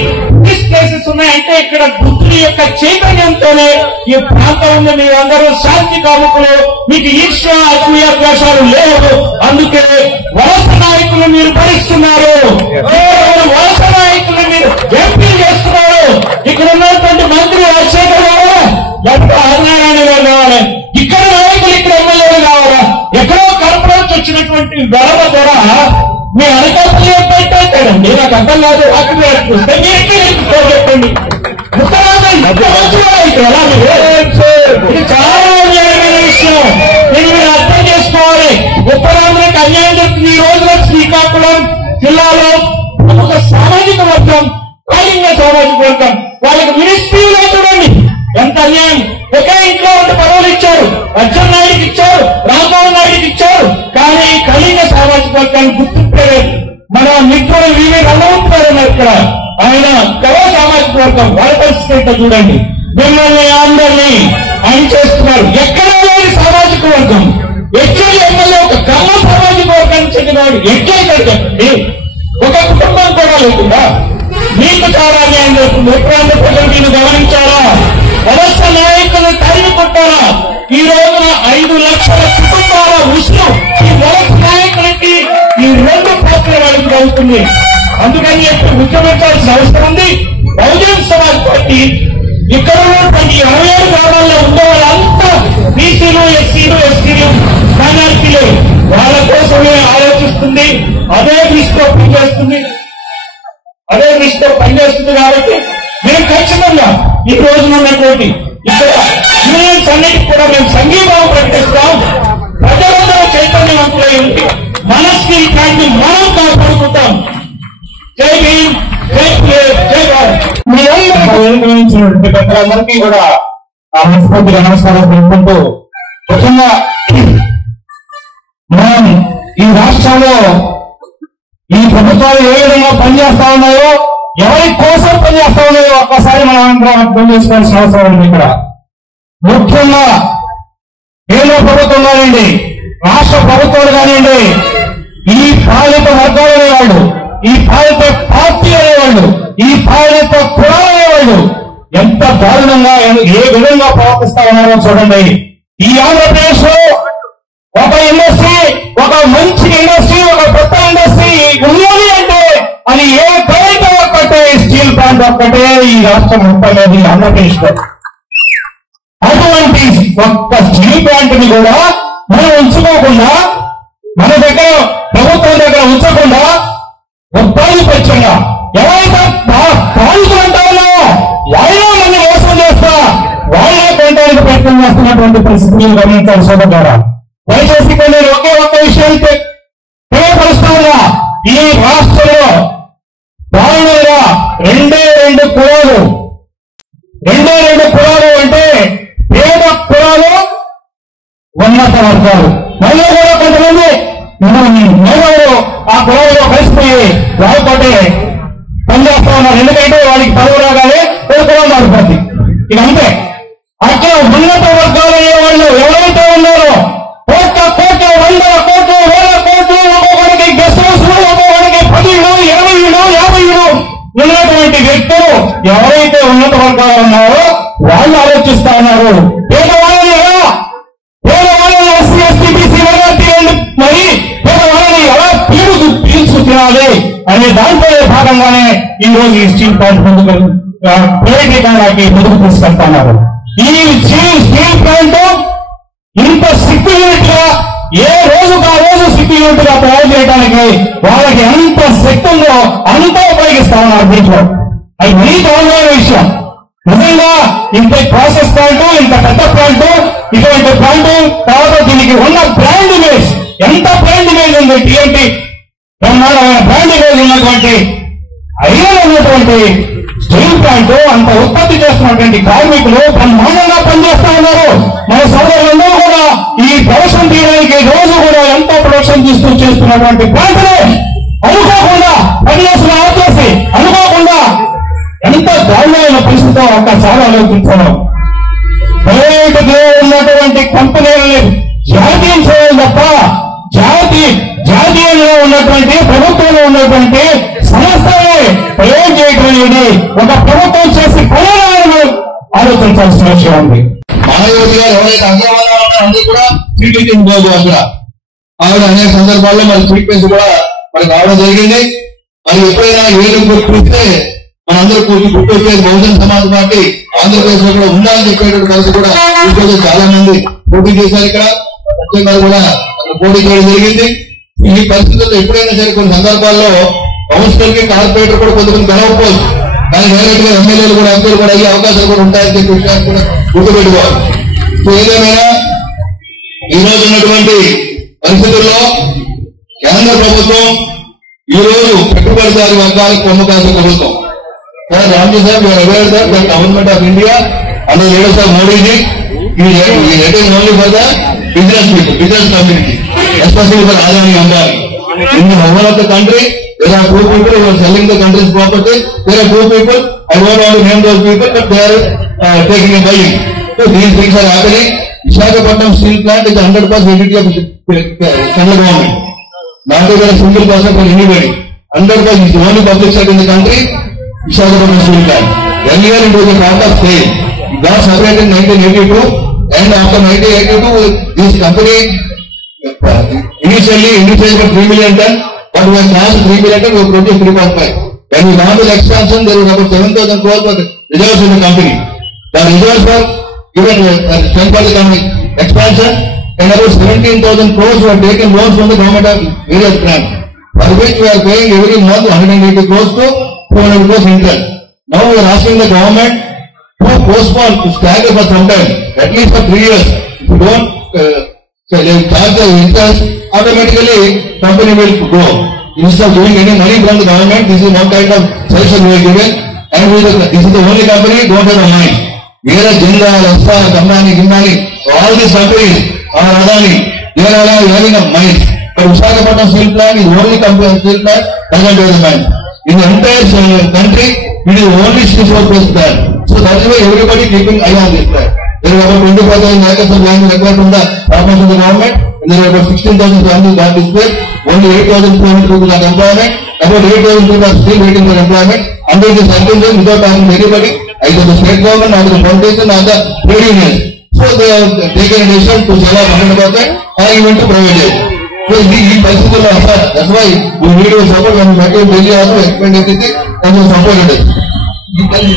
కేసెస్ ఉన్నాయంటే ఇక్కడ బుద్ధుని యొక్క చైతన్యంతోనే ఈ ప్రాంతం ఉంది. మీరందరూ శాంతి కాముకులు, మీకు ఈర్ష్య అసూయ ద్వేషాలు లేవు. అందుకే వలస నాయకులు మీరు భరిస్తున్నారు, వలస నాయకులు మీరు ఎంపీలు చేస్తున్నారు. ఇక్కడ ఉన్నటువంటి మంత్రి రాజశేఖర్ గారు లేకపోతే ఆదినారాయణ గారు కావాలి, ఇక్కడ నాయకులు ఇక్కడ ఎమ్మెల్యేలు కావాలా? ఎక్కడో కడప నుంచి వచ్చినటువంటి గొడవ ద్వారా మీ అనకాపల్లి పెట్టండి, నాకు అర్థం కాదు. అక్కడ చూస్తే మీరు చెప్పండి. ఇది చాలా అన్యాయమైన విషయం, ఇది మీరు అర్థం చేసుకోవాలి. ఉత్తరాంధ్రకి అన్యాయం జరుగుతుంది. ఈ రోజున శ్రీకాకుళం జిల్లాలో ఒక సామాజిక వర్గం, కాళింగ సామాజిక వర్గం, వాళ్ళకి మినిస్ట్రీలో చూడండి ఎంత అన్యాయం. ఒకే ఇంట్లో ఉంటే పదవులు ఇచ్చారు, అచ్చెన్నాయుడికి ఇచ్చారు, రామ్మోహన్ నాయుడికి ఇచ్చారు, కానీ కళింగ సామాజిక వర్గాన్ని గుర్తింపలేదు. మన మిత్రుడు వివి రంగవంతున్నారు ఇక్కడ, ఆయన కళా సామాజిక వర్గం, వాళ్ళ పరిస్థితి చూడండి. మిమ్మల్ని అందరినీ ఆయన చేస్తున్నారు. ఎక్కడ లేని సామాజిక వర్గం, ఎక్కడ ఎమ్మెల్యే ఒక కమ్మ సామాజిక వర్గానికి చెందినవాడు ఎట్లయితే చెప్పండి. ఒక కుటుంబం కూడా లేకుండా మీకు చాలా అన్యాయం జరుగుతుంది. ఉత్తరాంధ్ర ప్రజలు మీరు గమనించాలా? వలస నాయకులు తరిమి కొట్టాలా? ఈ రోజున 5 లక్షల కుటుంబాల ఉసులు ఈ వలస నాయకులకి ఈ 2 పాత్ర వాళ్ళకి అవుతుంది. అందుకని ఉద్యమించాల్సిన అవసరం ఉంది. బహుజన్ సమాజ్ పార్టీ ఇక్కడ ఉన్నటువంటి 27 గ్రామాల్లో ఉండే వాళ్ళంతా బీసీలు, ఎస్సీలు, ఎస్టీలు, మైనారిటీలు, వాళ్ళ కోసమే ఆలోచిస్తుంది. అదే దృష్టితో పనిచేస్తుంది కాబట్టి మేము ఖచ్చితంగా ఈ రోజున ఉన్నటువంటి ఇక్కడ యూనియన్స్ అన్నిటికీ కూడా మేము సంఘీభావం ప్రకటిస్తాం. ప్రజలందరూ చైతన్యవంతులై ఉండి మన స్టీల్ ప్లాంట్ మనం కాపాడుకుంటాం. జై భీమ్, జై జై భారత్. పెద్దలందరికీ కూడా మనస్ఫూర్తిగా నమస్కారం తెలుపుకుంటూ, ముఖ్యంగా మనం ఈ రాష్ట్రంలో ఈ ప్రభుత్వాలు ఏ విధంగా పనిచేస్తా ఉన్నాయో, ఎవరి కోసం పనిచేస్తా ఉన్నాయో ఒక్కసారి మనం అందరం అర్థం చేసుకోవాల్సిన అవసరం ఉంది. ఇక్కడ ముఖ్యంగా కేంద్ర ప్రభుత్వం కానివ్వండి, రాష్ట్ర ప్రభుత్వాలు కానివ్వండి, ఈ పాలిత వర్గాలు అనేవాళ్ళు, ఈ పాలిత పార్టీ అనేవాళ్ళు, ఈ పాలిత కులాలు అనేవాళ్ళు ఎంత దారుణంగా ఏ విధంగా ప్రవర్తిస్తా ఉన్నారో చూడండి. ఈ ఆంధ్రప్రదేశ్ లో ఒక ఇండస్ట్రీ, ఒక మంచి ఇండస్ట్రీ, ఒక కొత్త ఇండస్ట్రీ ఉన్నది అంటే అది ఏ బయట ఒక్కటే స్టీల్ ప్లాంట్ ఒక్కటే ఈ రాష్ట్రం ముప్పలేదు ఆంధ్రప్రదేశ్ లో. అటువంటి ఒక్క స్టీల్ ప్లాంట్ ని కూడా మనం ఉంచుకోకుండా, మన దగ్గర ప్రభుత్వం దగ్గర ఉంచకుండా ఉత్పాదపక్షంగా ఎవరైతే పాలకులు అంటారో వాళ్ళే మనం మోసం చేస్తా, వాళ్ళే కొనడానికి ప్రయత్నం చేస్తున్నటువంటి పరిస్థితులు గమనించాలి. సోదరు ద్వారా దయచేసి నేను ఒకే ఒక్క విషయం తెలియపరుస్తున్నా. ఈ రాష్ట్రంలో దారుణంగా రెండు కులాలు అంటే పేద కులాలు, ఉన్నత వర్గాలు, మళ్ళీ కూడా కొంతమంది మేధావులు ఆ కులాల్లో కలిసిపోయి వాళ్ళతోటి పనిచేస్తా ఉన్నారు. ఎందుకంటే వాళ్ళకి పదవి రాగానే కులం మారిపోతుంది. ఇక అంతే. అక్కడ ఉన్నత వర్గాలు అయ్యే వాళ్ళు ఎవరైతే ఉన్నారో కోట్ల కోట్ల, వందల కోట్లు, వేల కోట్లు, ఒక్కొక్కడికి గెస్ట్ హౌస్, ఒక్కొక్కడికి 10 ఇళ్ళు, 20 ఇళ్ళు, 50 ఇళ్ళు ఉన్నటువంటి వ్యక్తులు ఎవరైతే ఉన్నత వర్గాలు ఉన్నారో వాళ్ళు ఆలోచిస్తా ఉన్నారు. పేదవాళ్ళని ఎలా, పేదవాళ్ళని ఎస్సీ, ఎస్టీ, బీసీ, మైనారిటీ మరి పేదవాళ్ళని ఎలా పీల్చుకు తినాలి అనే దాంట్లో భాగంగానే ఈ రోజు ఈ స్టీల్ ప్లాంట్ ముందుకు ప్రైవేటీకరణకి ముందుకు తీసుకెళ్తున్నారు. ఈ స్టీల్ ప్లాంట్ ఇంత సిక్యూరిటీ గా ఏ రోజుకు ఆ రోజు సిక్యూరిటీ గా తయారు చేయడానికి వాళ్ళకి ఎంత శక్తి ఉందో అంతా ఉపయోగిస్తా ఉన్నారు దీంట్లో. అది మరీ దారుణమైన విషయం. నిజంగా ఇంత ప్రాసెస్ ప్లాంట్, ఇంత పెద్ద ప్లాంట్, ఇటువంటి ప్లాంట్ తర్వాత దీనికి ఉన్న బ్రాండ్ ఇమేజ్, ఎంత బ్రాండ్ ఇమేజ్ ఉంది, టీఎంటీ బ్రహ్మాండమైన బ్రాండ్ ఇమేజ్ ఉన్నటువంటి ఉన్నటువంటి స్టీల్ ప్లాంట్, అంత ఉత్పత్తి చేస్తున్నటువంటి కార్మికులు బ్రహ్మాండంగా పనిచేస్తా ఉన్నారు. మన సోదరులందరూ కూడా ఈ ప్రొడక్షన్ తీయడానికి రోజు కూడా ఎంతో ప్రొడక్షన్ చేస్తున్నటువంటి ప్లాంట్ అనుకోకుండా పనిచేసిన ఆపేసి అనుకోకుండా ఎంత దారుణమైన పరిస్థితితో ఒక్కసారి ఆలోచించాను. ప్రైవేటుగా ఉన్నటువంటి కంపెనీలని జాతీయం చేయాలి తప్ప జాతీయంలో ఉన్నటువంటి ప్రభుత్వంలో ఉన్నటువంటి సంస్థలే ప్రైవేట్ చేయడం అనేది ఒక ప్రభుత్వం చేసి పనులను ఆలోచించాల్సిన విషయం ఉంది. మాయావతి గారు ఎవరైతే అగ్రవర్ణాలు ఉన్నారో అందరూ కూడా సీట్ బాబు అక్కడ ఆవిడ అనేక సందర్భాల్లో మరి సీక్వెన్స్ కూడా మనకు రావడం జరిగింది. మరి ఎప్పుడైనా ఏడు గుర్తిస్తే మనందరూ గుర్తు వచ్చేది బహుజన సమాజ్ పార్టీ ఆంధ్రప్రదేశ్ లో కూడా ఉండాలని చెప్పేటువంటి పరిస్థితి కూడా ఈరోజు చాలా మంది పోటీ చేశారు. ఇక్కడ సత్యం గారు కూడా పోటీ చేయడం జరిగింది. ఈ పరిస్థితుల్లో ఎప్పుడైనా సరే కొన్ని సందర్భాల్లో కౌన్సిలర్ కి కార్పొరేటర్ కూడా కొంతమంది గెలవకపోవచ్చు, కానీ డైరెక్ట్ గా ఎమ్మెల్యేలు కూడా ఎంపీలు కూడా అయ్యే అవకాశాలు కూడా ఉంటాయని చెప్పే విషయాన్ని కూడా గుర్తుపెట్టుకోవాలి. సో ఏదేమైనా ఈ రోజు ఉన్నటువంటి పరిస్థితుల్లో కేంద్ర ప్రభుత్వం ఈ రోజు పెట్టుబడిదారు వర్గాలకు ప్రముఖాల్సిన ప్రభుత్వం. Sir Ramji sir, you are aware that the government of India under leaders of Modiji is only for the business people, business community, especially for Adani Ambani. In the whole of the country, there are 2 people who are selling the country's property. There are 2 people, I won't want to name those people, but they are taking a buying. So these things are happening. Visakhapatnam steel plant is 100% entity of central government. Not even a single person for anybody. 100% is the only public sector in the country, Visakhapatnam steel plant. Earlier it was a part of sale. It got separated in 1982, and after 1982, this company initially for 3 million ton, but we have crossed 3 million ton, we have produced 3.5. When we launched the expansion, there was about 7,000 crores for the reserves in the company. The reserves were given strength for the company expansion, and about 17,000 crores were taken loans from the government of various grants, for which we are paying every month 180 crores to 200 crores interest. Now we are asking the government to postpone, to stagger for some time, at least for 3 years. If you don't charge the interest, automatically company will go. Instead of giving any money from the government, this is one kind of suggestion we are given, and this is the only company don't have a mind. Whereas Jindal, Astra, Gamani, Gimbani, all these companies are Adani, they are all having a mind. But Visakhapatnam Steel Plant is only company steel plant doesn't have the mind. In the entire country, it is only steel plant. So that is why everybody keeping eye on this plant. There are about 25,000 acres of land required from the farmers of the government, and there are about 16,000 families that displaced. Only 8,200 people are employment. About 8,000 people are still waiting for employment under this circumstance without having anybody, either the state government or the foundation or the trade unions. So they have taken a decision to sell off 100% or even to privatize. So ఈ పరిస్థితుల్లో sir, that's why we need your support when we met in Delhi also explained everything and you supported it.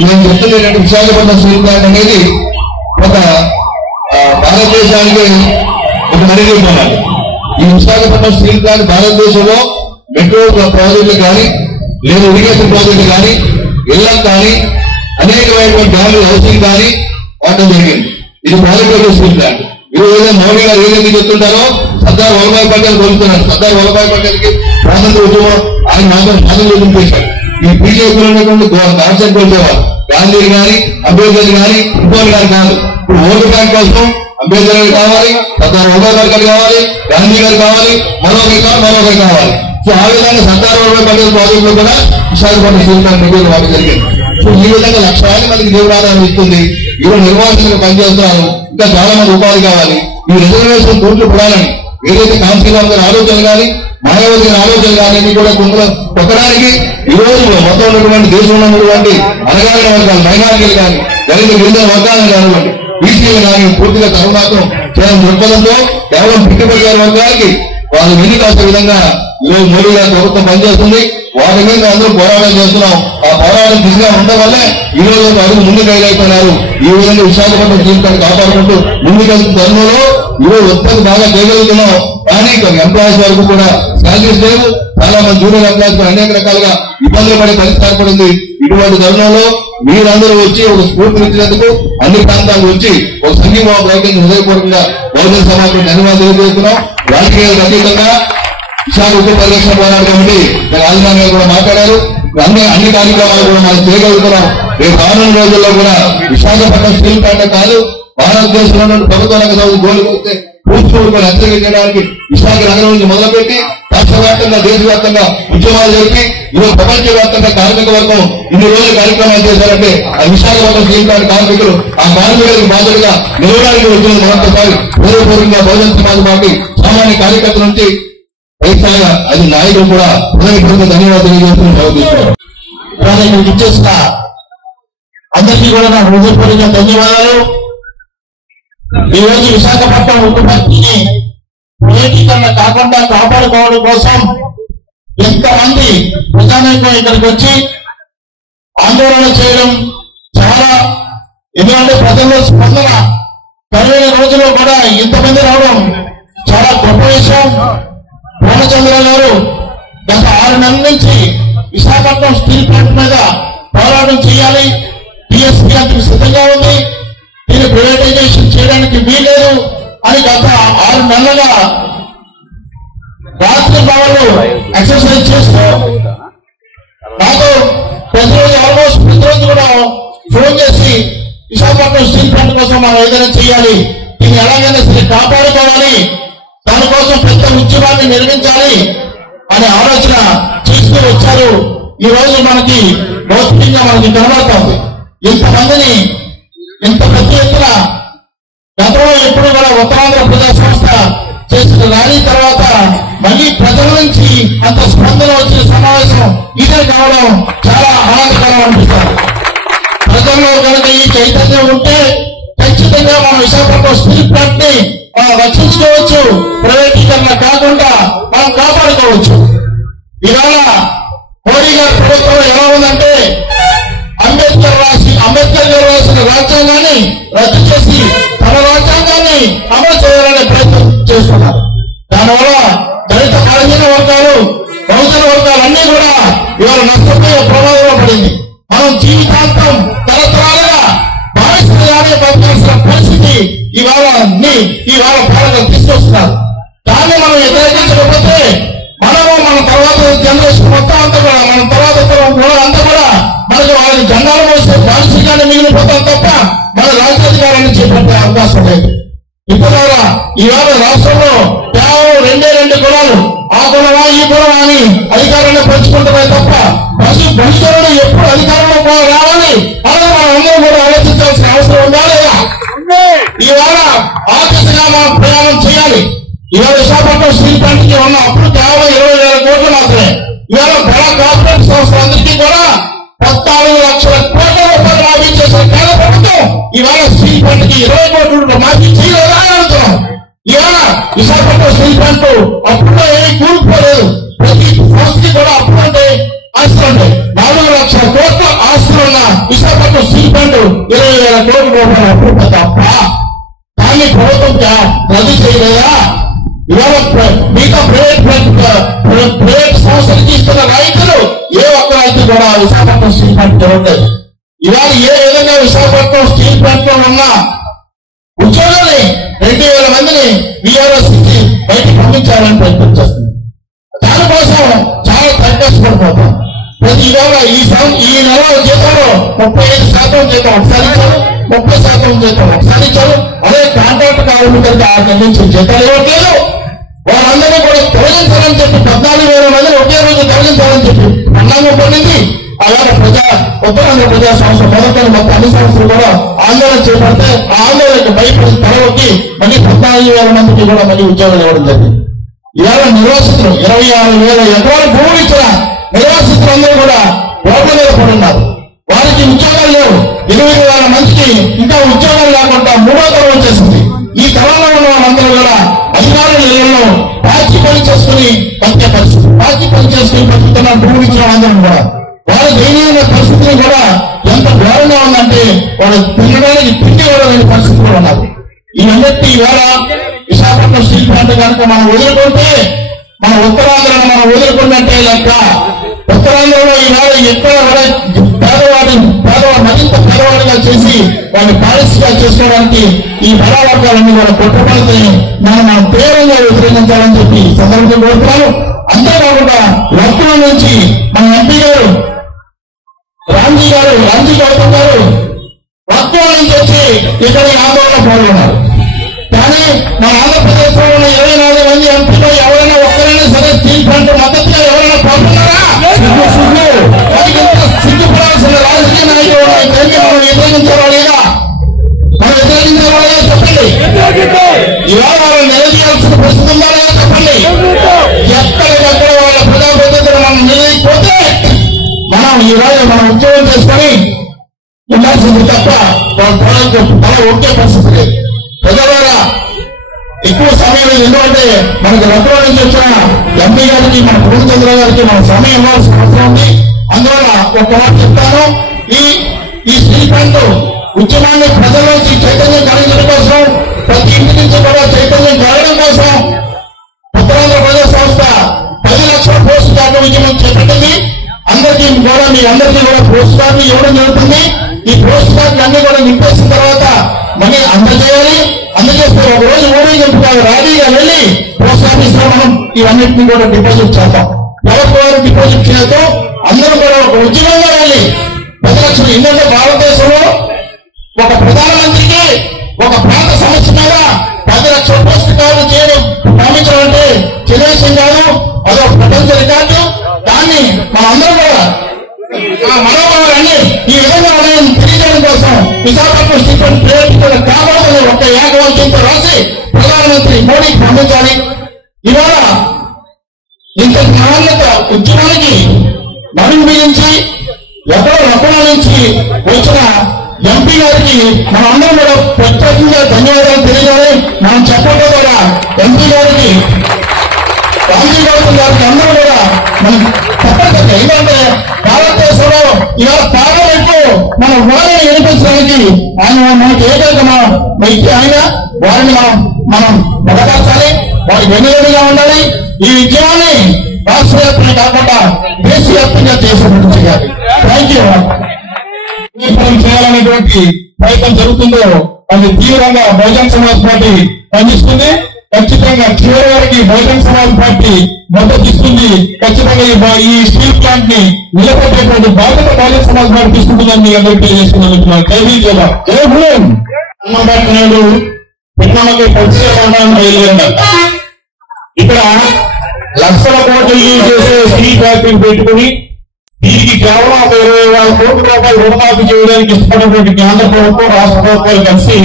నేను చెప్తుంది ఏంటంటే Visakhapatnam steel plant అనేది ఒక భారతదేశానికి ఒక మరిగిపోవాలి. ఈ విశాఖపట్నం స్టీల్ ప్లాంట్ భారతదేశంలో మెట్రో ప్రాజెక్టులు కానీ లేదా ఇరిగేషన్ ప్రాజెక్టులు కానీ ఇళ్లకు కానీ అనేకమైనటువంటి డ్యాములు హౌసింగ్ కానీ వాడటం జరిగింది. ఇది ప్రాజెక్ట్ స్టీల్ ప్లాంట్. ఈరోజు మోడీ గారు ఏదైతే చెప్తుంటారో సర్దార్ వల్లభాయ్ పటేల్ కోరుతున్నారు. సర్దార్ వల్లభాయ్ పటేల్ కి స్వాతంత్ర ఉద్యమం ఆయన నాగం చేశారు. ఈ బీజేపీలో ఉన్నటువంటి కాన్సెప్ట్ వచ్చేవారు గాంధీ గాని అంబేద్కర్ గాని ఇంకోటి గారు కాదు. ఇప్పుడు ఓటు బ్యాంక్ కోసం అంబేద్కర్ గారు కావాలి, సర్దార్ వల్లభాయ్ పటేల్ కావాలి, గాంధీ గారు కావాలి, మరొకరు కావాలి. సో ఆ విధంగా సర్దార్ వల్లభాయ్ పటేల్ ప్రాజెక్ట్ లో కూడా విశాఖపట్నం స్టీల్ ప్లాంట్ నిధులు వాటి జరిగింది. సో ఈ విధంగా లక్షలాది మందికి జీవనాధారం ఇస్తుంది. ఈరోజు నిర్వాహకులు పనిచేస్తున్నారు. ఇంకా చాలా మంది ఉపాధి కావాలి. ఈ రిజర్వేషన్ కోర్టులు పడాలని ఏదైతే కాంశీరామ్ గారి ఆలోచన కానీ మాయావతి గారి ఆలోచన కానీ కూడా కొందరు పొక్కడానికి ఈ రోజు మొత్తం ఉన్నటువంటి దేశంలో ఉన్నటువంటి అనగారిన వర్గాలు, మైనారిటీలు కానీ, దళిత గిరిజన వర్గాలను కానివ్వండి, బీసీలు కానీ పూర్తిగా తరుమాత్రం చేయడం దృక్పథంతో కేవలం పెట్టుబడిదారు వర్గాలకి వాళ్ళు వెళ్లి కాసే విధంగా ఈరోజు మోడీ గారి ప్రభుత్వం పనిచేస్తుంది. వాటి మీద అందరూ పోరాటం చేస్తున్నాం. ఆ పోరాటం దిశగా ఉండడం వల్లే ఈ రోజు అడుగు ముందుకు వెళ్ళైపోయినారు. ఈ విధంగా విశాఖపట్నం స్టీల్ ప్లాంట్ కాపాడుకుంటూ ముందుకెళ్తున్న తరుణంలో ఈరోజు ఉత్పత్తి బాగా చేయగలుగుతున్నాం. కానీ ఎంప్లాయీస్ వరకు కూడా శాలరీస్ లేవు. చాలా మంది జూనియర్ ఎంప్లాయీస్ అనేక రకాలుగా ఇబ్బందులు పడే పరిస్థితి ఏర్పడింది. ఇటువంటి తరుణంలో మీరందరూ వచ్చి ఒక స్ఫూర్తినిచ్చినందుకు అన్ని ప్రాంతాలకు వచ్చి ఒక సంఘీభావ ప్రయత్నం హృదయపూర్వకంగా బహుజన సమాజం ధన్యవాదాలు తెలియజేస్తున్నాం. రాజకీయాలకు అతీతంగా విశాఖ ఉక్కు పరిరక్షణ పోరాడు కమిటీ రాజధాని గారు కూడా మాట్లాడారు. అన్ని కార్యక్రమాలు కూడా మనం చేయగలుగుతున్నాం. రేపు రానున్న రోజుల్లో కూడా విశాఖపట్నం స్టీల్ ప్లాంట్ కాదు, భారతదేశంలో ప్రభుత్వ రంగ సంస్థ గోల్కొస్తే పూర్తిగా హెచ్చరించడానికి విశాఖ నగరం నుంచి మొదలుపెట్టి రాష్ట్ర వ్యాప్తంగా దేశవ్యాప్తంగా ఉద్యమాలు జరిపి ఈరోజు ప్రపంచవ్యాప్తంగా కార్మిక వర్గం ఇన్ని రోజులు కార్యక్రమాలు చేశారంటే ఆ విశాఖపట్నం స్టీల్ ప్లాంట్ కార్మికులు ఆ కార్మికులకు బాధ్యతగా నిలవడానికి వచ్చిన మరొకసారి హృదయపూర్వకంగా బహుజన సమాజ్ పార్టీ సామాన్య కార్యకర్తల నుంచి రైతాగా అది నాయకులు కూడా హృదయపూర్వక ధన్యవాదాలు తెలియజేస్తున్నారు. ఇచ్చేసిన అందరికీ కూడా నా హృదయపూర్వక ధన్యవాదాలు. ఈ రోజు విశాఖపట్నం ఉక్కు ఫ్యాక్టరీని ప్రైవేటీకరణ కాకుండా కాపాడుకోవడం కోసం ఎంతమంది ప్రజానీకం ఇక్కడికి వచ్చి ఆందోళన చేయడం చాలా, ఎందుకంటే ప్రజల్లో స్పందన కరువైన రోజుల్లో కూడా ఇంతమంది రావడం చాలా గొప్ప విషయం. పూర్ణచంద్ర గారు గత 6 నెలల నుంచి విశాఖపట్నం స్టీల్ ప్లాంట్ మీద పోరాటం చేయాలి, టీఎస్పీ అందుకు సిద్ధంగా ఉంది, దీన్ని ప్రైవేటైజేషన్ చేయడానికి వీలేదు అని గత 6 నెలలుగా రాత్రి పగలు ఎక్సర్సైజ్ చేస్తూ నాకు ప్రతిరోజు ఆల్మోస్ట్ ప్రతిరోజు కూడా ఫోన్ చేసి విశాఖపట్నం స్టీల్ ప్లాంట్ కోసం మనం ఏదైనా చేయాలి, దీన్ని ఎలాగైనా సరే కాపాడుకోవాలి, దానికోసం పెద్ద ఉద్యమాన్ని నిర్మించాలి అనే ఆలోచన చేస్తూ వచ్చారు. ఈ రోజు మనకి భౌతికంగా మనకి కనబడుతోంది. ఇంతమందిని ఇంత పెద్ద ఎత్తున గతంలో ఎప్పుడు కూడా ఉత్తరాంధ్ర ప్రజా సంస్థ చేసిన ర్యాలీ తర్వాత మళ్ళీ ప్రజల నుంచి అంత స్పందన వచ్చిన సమావేశం ఇదే కావడం చాలా ఆనందకరం అనిపిస్తుంది. ప్రజల్లో కనుక ఈ చైతన్యం ఉంటే ఖచ్చితంగా మనం విశాఖపట్నం స్టీల్ ప్లాంట్ ని మనం రక్షించుకోవచ్చు, ప్రైవేటీకరణ కాకుండా మనం కాపాడుకోవచ్చు. ఇవాళ మోడీ గారి ప్రభుత్వం ఎలా ఉందంటే అంబేద్కర్ గారు రాసిన రాజ్యాంగాన్ని రద్దు చేసి తన రాజ్యాంగాన్ని అమలు చేయాలనే ప్రయత్నం చేస్తున్నారు. దానివల్ల దళిత బలహీన వర్గాలు, బహుజన వర్గాలన్నీ కూడా ఇవాళ నష్టపోయే ప్రమాదంలో పడింది. మనం జీవితాంతం తరతరాలుగా భావిస్తున్న బతకాల్సిన పరిస్థితి ఇవాళ పాలకులు తీసుకొస్తున్నారు. దాన్ని మనం వ్యతిరేకించకపోతే మన తర్వాత జనరేషన్ మొత్తం అంతా కూడా మన తర్వాత అంతా కూడా మనకు వాళ్ళని జెండాలు మోసే బానిసగానే మిగిలిపోతాం తప్ప మన రాజ్యాధికారాన్ని చేపట్టే అవకాశం లేదు. ఇప్పుడు ఇవాళ రాష్ట్రంలో కేవలం 2 కులాలు, ఆ కులమా ఈ కులమా అని అధికారాన్ని పంచుకుంటున్నాయి తప్ప భవిష్యత్తులో ఎప్పుడు అధికారంలో రావాలి అలాగే మనం అందరం కూడా ఆలోచించాల్సిన అవసరం ఉందా లేదా? ఇవాళ ఆ దిశగా మనం ప్రయాణం చేయాలి. ఇవాళ విశాఖపట్నం స్టీల్ ప్లాంట్ కి ఉన్న అప్పుడు కేవలం 20,000 కోట్లు మాత్రమే. ఇవాళ బడా కార్పొరేట్ సంస్థలందరికీ కూడా 14 లక్షల కోట్ల రూపాయలు మాఫీ చేసిన కేంద్ర ప్రభుత్వం ఇవాళ స్టీల్ ప్లాంట్ కి 20 కోట్ల మాఫీ చేయలేదా అని అడుగుతున్నాం. ఇవాళ విశాఖపట్నం స్టీల్ ప్లాంట్ అప్పుల్లో ఏమీ కూలిపోలేదు. ప్రతి సంస్థకి కూడా అప్పులంటే ఆస్తులు ఉంటాయి. 4 లక్షల కోట్ల ఆస్తులున్న విశాఖపట్నం స్టీల్ ప్లాంట్ 20,000 కోట్ల రూపాయలు అప్పుడు తప్ప దాన్ని ప్రభుత్వం రద్దు చేయలేదా? ఇవాళ మిగతా ప్రైవేట్ సంస్థలకి ఇస్తున్న రైతులు ఏ ఒక్క రైతు కూడా విశాఖపట్నం స్టీల్ ప్లాంట్ జరగలేదు. ఇవాళ ఏ విధంగా విశాఖపట్నం స్టీల్ ప్లాంట్ లో ఉన్న ఉద్యోగుల్ని 2,000 మందిని వీఆర్ఎస్ నుంచి బయటకు పంపించాలని ప్రయత్నం చేస్తుంది. దానికోసం చాలా కష్టపడిపోతాం. ప్రతి ఇవాళ ఈ నెల జీతంలో 35% జీతం ఒకసారి ఇచ్చారు, 30% జీతం ఒకసారి ఇచ్చారు. అదే కాంట్రాక్ట్ కార్మికులకి ఆ నుంచి జీతాలు ఇవ్వట్లేదు. వాళ్ళందరినీ కూడా తొలగించాలని చెప్పి 14,000 మందిని ఒకే రోజు తొలగించాలని చెప్పి అన్నాము పడింది. అలాగే ఉత్తరాంధ్ర ప్రజా సంస్థ మొదటి మొత్తం అన్ని సంస్థలు కూడా ఆందోళన చేపడితే ఆ ఆందోళనకి భయపడి తలవకి మళ్ళీ 14,000 మందికి కూడా మళ్ళీ ఉద్యోగాలు ఇవ్వడం జరిగింది. ఇవాళ నిర్వాసితులు 26,000 ఎకరాలు భూములు ఇచ్చిన నిర్వాసితులందరూ కూడా రోడ్ల మీద పడున్నారు. వారికి ఉద్యోగాలు లేవు. 8,000 మందికి ఇంకా ఉద్యోగాలు లేకుండా 3వ తరం వచ్చేసింది. ఈ తరంలో ఉన్న వాళ్ళందరూ కూడా అధికారుల ఇళ్లలో పార్టీ పని చేసుకుని బతికే పరిస్థితి. పార్టీ పని చేసుకుని బతుకుతున్న భూములు ఇచ్చిన వాళ్ళందరూ కూడా వాళ్ళ దయనీయ పరిస్థితిని కూడా ఎంత ఘోరంగా ఉందంటే వాళ్ళు తినడానికి తిండి కూడా లేని పరిస్థితులు ఉన్నారు. ఇవన్నీ ఇవాళ విశాఖపట్నం స్టీల్ ప్లాంట్ కనుక మనం వదులుకుంటే మన ఉత్తరాంధ్రను మనం వదులుకున్నట్టే లెక్క. ఉత్తరాంధ్రలో ఇవాళ ఎక్కడ కూడా మరింత పేదవాడిగా చేసి వాడిని పాలసీగా చేసుకోవడానికి ఈ బడా వర్గాలన్నీ కూడా కుట్రపడితే మనం తీవ్రంగా వ్యతిరేకించాలని చెప్పి సందర్భంగా కోరుతున్నాను. అంతేకాకుండా వర్కుల నుంచి మన ఎంపీ గారు రామ్జీ గౌతమ్ గారు వర్కుల నుంచి వచ్చి ఇక్కడ ఆందోళన పాల్గొన్నారు. కానీ మన ఆంధ్రప్రదేశ్ లో ఉన్న 24 మంది ఎంపీలో ఎవరైనా ఒక్కరైనా సరే స్టీల్ ప్లాంట్ మద్దతుగా ఎవరైనా పాల్గొన్నారా? సిగ్గుపడాల్సిన రాజకీయ నాయకులు మనం వ్యతిరేకించారా లేదా? మనం వ్యతిరేకించారా లేదా చెప్పండి. ఇవాళ వాళ్ళని నిలదీయాల్సిన పరిస్థితి ఉందా లేదా చెప్పండి. ఎక్కడికక్కడ వాళ్ళ ప్రజాప్రతినిధులు మనం నిలదీయకపోతే మనం ఈరోజు మనం ఉద్యోగం చేసుకొని ఉండాల్సింది తప్ప తల ఒకే పరిస్థితి లేదు. ప్రజలారా ఎక్కువ సమయం లేదు. ఎందుకంటే మనకి రద్దుల నుంచి వచ్చిన ఎంపీ గారికి మన పూర్ణచంద్ర గారికి మన సమయం ఇవ్వాల్సిన అవసరం ఉంది. అందువల్ల ఒక మాట చెప్తాను. ఈ స్టీల్ ప్లాంట్ ఉద్యమాన్ని ప్రజల్లోంచి చైతన్యం కలిగించడం కోసం ప్రతి ఇంటి నుంచి కూడా చైతన్యం కలగడం కోసం ఉత్తరాంధ్ర ప్రజా సంస్థ 10 లక్షల పోస్ట్ కార్డు ఉద్యమం చేపట్టింది. అందరికీ కూడా మీ అందరికీ కూడా పోస్ట్ కార్డు ఇవ్వడం జరుగుతుంది. ఈ పోస్ట్ కార్డులు అన్ని కూడా నింపేసిన తర్వాత మళ్ళీ అందజేయాలి. అందజేస్తే ఒక రోజు ఊరేగింపు కాదు, ర్యాలీగా వెళ్ళి పోస్ట్ ఆఫీస్ లో మనం ఇవన్నింటినీ కూడా డిపాజిట్ చేద్దాం. ఎవరు డిపాజిట్ చేయొద్దు. అందరూ కూడా ఒక ఉద్యమంగా వెళ్ళి 10 లక్షలు. ఎందుకంటే భారతదేశంలో ఒక ప్రధానమంత్రికి ఒక ప్రాంత సమస్య మీద 10 లక్షల పోస్ట్ కార్డు చేయడం పంపించడం అంటే చిన్న విషయం కాదు. అదొక ప్రపంచ రికార్డు. దాన్ని మనందరూ కూడా మనోభావాలన్నీ ఈ విధంగా ఉన్నాయని తెలియజేయడం కోసం విశాఖపట్నం స్టీల్ ప్లాంట్ ప్రైవేటీకరణ కావాలని ఒక ఏకవాక్యంతో రాసి ప్రధానమంత్రి మోడీకి పంపించాలి. ఇవాళ ఇంత నాణ్యత ఉద్యమానికి నడుము బిగించి ఎక్కడో రకుల నుంచి వచ్చిన ఎంపీ గారికి మనం అందరం కూడా ప్రత్యేకంగా ధన్యవాదాలు తెలియజేయాలి. మనం చెప్పడం ద్వారా ఎంపీ గారికి రామ్జీ గౌతమ్ గారికి అందరూ కూడా మనం తప్పనిసరిగా, ఎందుకంటే భారతదేశంలో ఇవాళ పార్లమెంట్ లో మన వారిని వినిపించడానికి ఆయన మనకి ఏకైక వ్యక్తి. ఆయన వారిని మనం బలపరచాలి, వారికి వెన్నుదన్నుగా ఉండాలి. ఈ ఉద్యమాన్ని రాష్ట్ర వ్యాప్తంగా కాకుండా దేశవ్యాప్తంగా చేసేటట్టు చేయాలి. Thank you. చేయాలనేటువంటి ప్రయత్నం జరుగుతుందో అది తీవ్రంగా బహుజన్ సమాజ్ పార్టీ ఖండిస్తుంది. ఖచ్చితంగా చివరి వరకు బహుజన్ సమాజ్ పార్టీ మద్దతు ఇస్తుంది. ఖచ్చితంగా ఈ స్టీల్ ప్లాంట్ ని నిలబెట్టేటువంటి బాధ్యత బహుజన్ సమాజ్ పార్టీ తీసుకుంటుందని మీ అందరికీ తెలియజేస్తున్నాను. అన్నబాటు పిట్నమ్మకి ప్రతిష్టానం బయలుదేరిందంట. ఇక్కడ లక్షల కోట్లు యూజ్ చేసే స్టీల్ ఫ్యాక్టరీ పెట్టుకుని దీనికి కేవలం 20,000 కోట్ల రూపాయలు రుణమాఫీ చేయడానికి ఇష్టపడినటువంటి కేంద్ర ప్రభుత్వం రాష్ట్ర ప్రభుత్వాలు కలిసి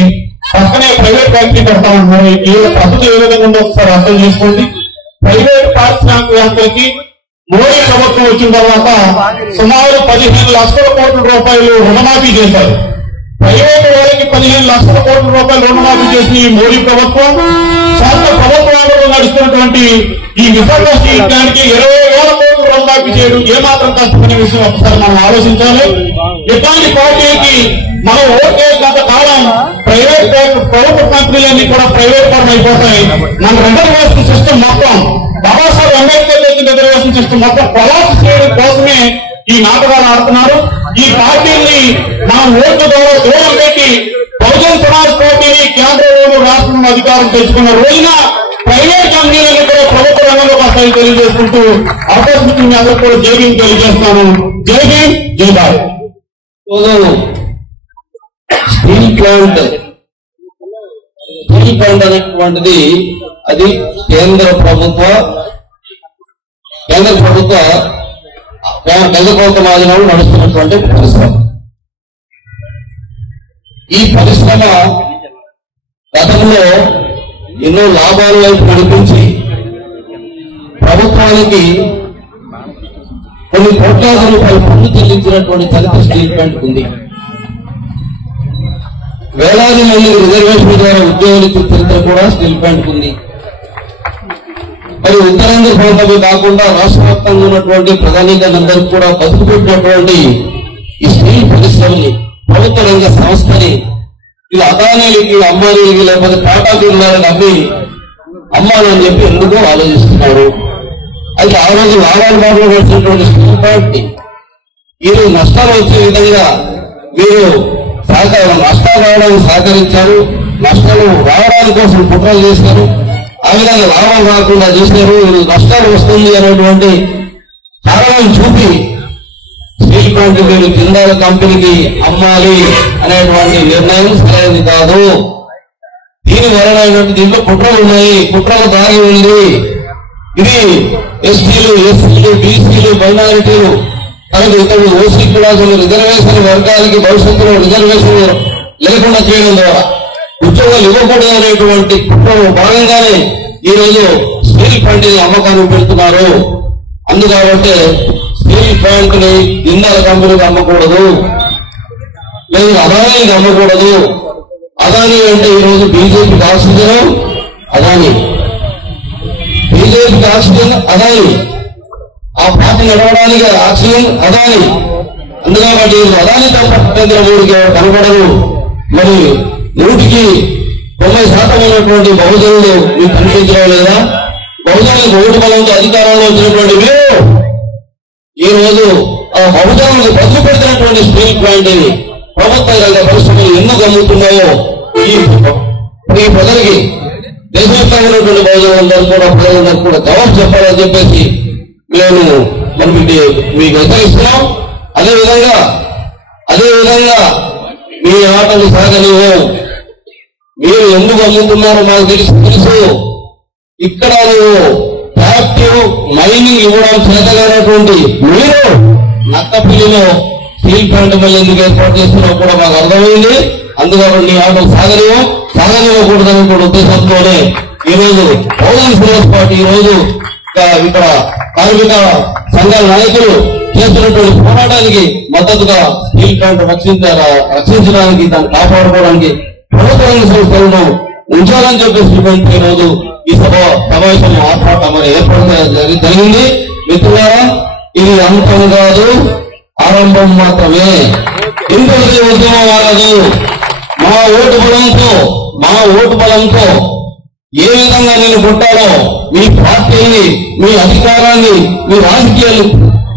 పక్కనే ప్రైవేట్ ఫ్యాక్టరీ పెడతా ఉంటున్నారు. పద్ధతి ఏ విధంగా ఉందో ఒకసారి అర్థం చేసుకోండి. ప్రైవేట్ పారిశ్రామికవేత్తలకి మోడీ ప్రభుత్వం వచ్చిన తర్వాత సుమారు 15 లక్షల కోట్ల రూపాయలు రుణమాఫీ చేశారు. ప్రైవేట్ వారికి 15 లక్షల కోట్ల రూపాయలు రుణమాఫీ చేసిన ఈ మోడీ ప్రభుత్వం సొంత ప్రభుత్వంలో నడుస్తున్నటువంటి ఈ విశాఖ స్టీల్ ప్లాంట్ కి 20,000 కోట్ల రుణమాఫీ చేయడం ఏమాత్రం కష్టమైన విషయం ఒకసారి మనం ఆలోచించాలి. ఇట్లాంటి పార్టీకి మనం ఓటేసినంత కాలం ప్రైవేట్ ప్రభుత్వ కంపెనీలన్నీ కూడా ప్రైవేట్ పరం అయిపోతాయి. మన రిజర్వేషన్ సిస్టమ్ మొత్తం బాబాసాహెబ్ అంబేద్కర్ చేసిన రిజర్వేషన్ సిస్టమ్ మొత్తం కొలాప్స్ చేయడం కోసమే ఈ నాటకాలు ఆడుతున్నారు. ఈ పార్టీని మనం ఓట్ల ద్వారా దూరం పెట్టి బహుజన్ సమాజ్ పార్టీని కేంద్రంలోనూ రాష్ట్రంలో అధికారం తెచ్చుకున్న రోజున ప్రైవేట్ కంపెనీలను కూడా ప్రభుత్వ రంగంలోకి వస్తాయని తెలియజేసుకుంటూ అవకాశం మీ అందరూ కూడా జై భీమ్ తెలియజేస్తాను. జై భీమ్, జై భారత్. స్టీల్ ప్లాంట్ అనేటువంటిది అది కేంద్ర ప్రభుత్వ మాధ్యమాలు నడుస్తున్నటువంటి పరిశ్రమ. ఈ పరిశ్రమ గతంలో ఎన్నో లాభాల వైపు నడిపించి ప్రభుత్వానికి కొన్ని కోట్లాది రూపాయలు పన్ను చెల్లించినటువంటి చరిత్ర స్టీల్ ప్లాంట్ ఉంది. వేలాది మంది రిజర్వేషన్ ద్వారా ఉద్యోగులు ఇచ్చిన చరిత్ర కూడా స్టీల్ ప్లాంట్ ఉంది. మరి ఉత్తరాంధ్ర ప్రాంతమే కాకుండా రాష్ట్ర వ్యాప్తంగా ఉన్నటువంటి ప్రధానికందరికీ కూడా బతుకు పెట్టినటువంటి ఈ స్టీల్ పరిశ్రమని ప్రభుత్వ రంగ సంస్థని ఇలా అదానీలకి అంబానీలకి లేకపోతే టాటా బిర్లాలకు అమ్మి అమ్మాలని చెప్పి ఎందుకో ఆలోచిస్తున్నారు. అయితే ఆ రోజు లాభాలు మాట్లాడుతున్నటువంటి స్టీల్ ప్లాంట్ ని ఈరోజు నష్టాలు వచ్చే విధంగా మీరు నష్టాలు రావడానికి సహకరించారు. నష్టాలు రావడానికి కోసం కుట్రలు చేశారు. ఆ విధంగా లాభం రాకుండా చేశారు. నష్టాలు వస్తుంది అనేటువంటి కారణం చూపి స్టీల్ ప్లాంట్ మీరు జిందాల్ కంపెనీకి అమ్మాలి అనేటువంటి నిర్ణయం సరైనది కాదు. దీని వలన దీంట్లో కుట్రలు ఉన్నాయి, కుట్రలు దాగి ఉంది. ఇది ఎస్టీలు, ఎస్సీలు, బీసీలు, మైనారిటీలు తనకు ఇతడు ఓసీ కూడా కొన్ని రిజర్వేషన్ వర్గాలకి భవిష్యత్తులో రిజర్వేషన్ లేకుండా చేయడం ద్వారా ఉద్యోగాలు ఇవ్వకూడదు అనేటువంటి కుట్రలో భాగంగానే ఈ రోజు స్టీల్ ప్లాంట్ ని అమ్మకానికి పెడుతున్నారు. అందుకాబట్టే స్టీల్ ప్లాంట్ ని జిందాల్ కంపెనీకి అమ్మకూడదు, లేదు అదానీకి అమ్మకూడదు. అదానీ అంటే ఈ రోజు బీజేపీకి ఆక్సిజన్ అదానీ, బీజేపీకి ఆక్సిజన్ అదానీ, ఆ పార్టీ నడవడానికి ఆక్సిజన్ అదానీ. అందుకని అదానీ తప్ప నరేంద్ర మోడీకి కనపడదు. మరి 100% ఉన్నటువంటి బహుజనులు మీకు కనిపించడం లేదా? బహుజనులకు ఓటు బలంతో అధికారంలో వచ్చినటువంటి మీరు ఈ రోజు ఆ బహుజనులకు బదులు పెడుతున్నటువంటి స్టీల్ ప్లాంట్ ని ప్రభుత్వ రంగ పరిశ్రమలు ఎందుకు అమ్ముతున్నాయో ఈ ప్రజలకి దేశవ్యాప్తంగా ఉన్నటువంటి బహుజనులందరూ కూడా ప్రజలందరూ కూడా జవాబు చెప్పాలని చెప్పేసి మేము మీకు హెచ్చరిస్తున్నాం. అదేవిధంగా మీ ఆటలు సాగనివ్వు. మీరు ఎందుకు అమ్ముతున్నారో మాకు తెలుసు. ఇక్కడ నువ్వు యాక్టివ్ మైనింగ్ ఇవ్వడం చేతగానటువంటి మీరు నక్కపిల్లిలో స్టీల్ ప్లాంట్ మళ్ళీ ఎందుకు ఏర్పాటు చేస్తున్నావు కూడా మాకు అర్థమైంది. అందుకని నీ ఆటలు సాగనివ్వకూడదని కూడా ఉద్దేశంతోనే ఈ రోజు బహుజన్ సమాజ్ పార్టీ ఈ రోజు ఇక్కడ కార్మిక సంఘాల నాయకులు చేస్తున్నటువంటి పోరాటానికి మద్దతుగా స్టీల్ ప్లాంట్ రక్షించడానికి, దాన్ని కాపాడుకోవడానికి ప్రభుత్వ రంగ సంస్థలను ఉంచాలని చెప్పేసి ఈ రోజు ఈ సమావేశం ఆర్పాటం ఏర్పాటు జరిగింది. మిత్రులారా, ఇది అంతం కాదు, ఆరంభం మాత్రమే. ఇంకొకటి ఉద్యమం కాదు. మా ఓటు బలంతో ఏ విధంగా నేను కొట్టాలో మీ పార్టీని, మీ అధికారాన్ని, మీ రాజకీయాలు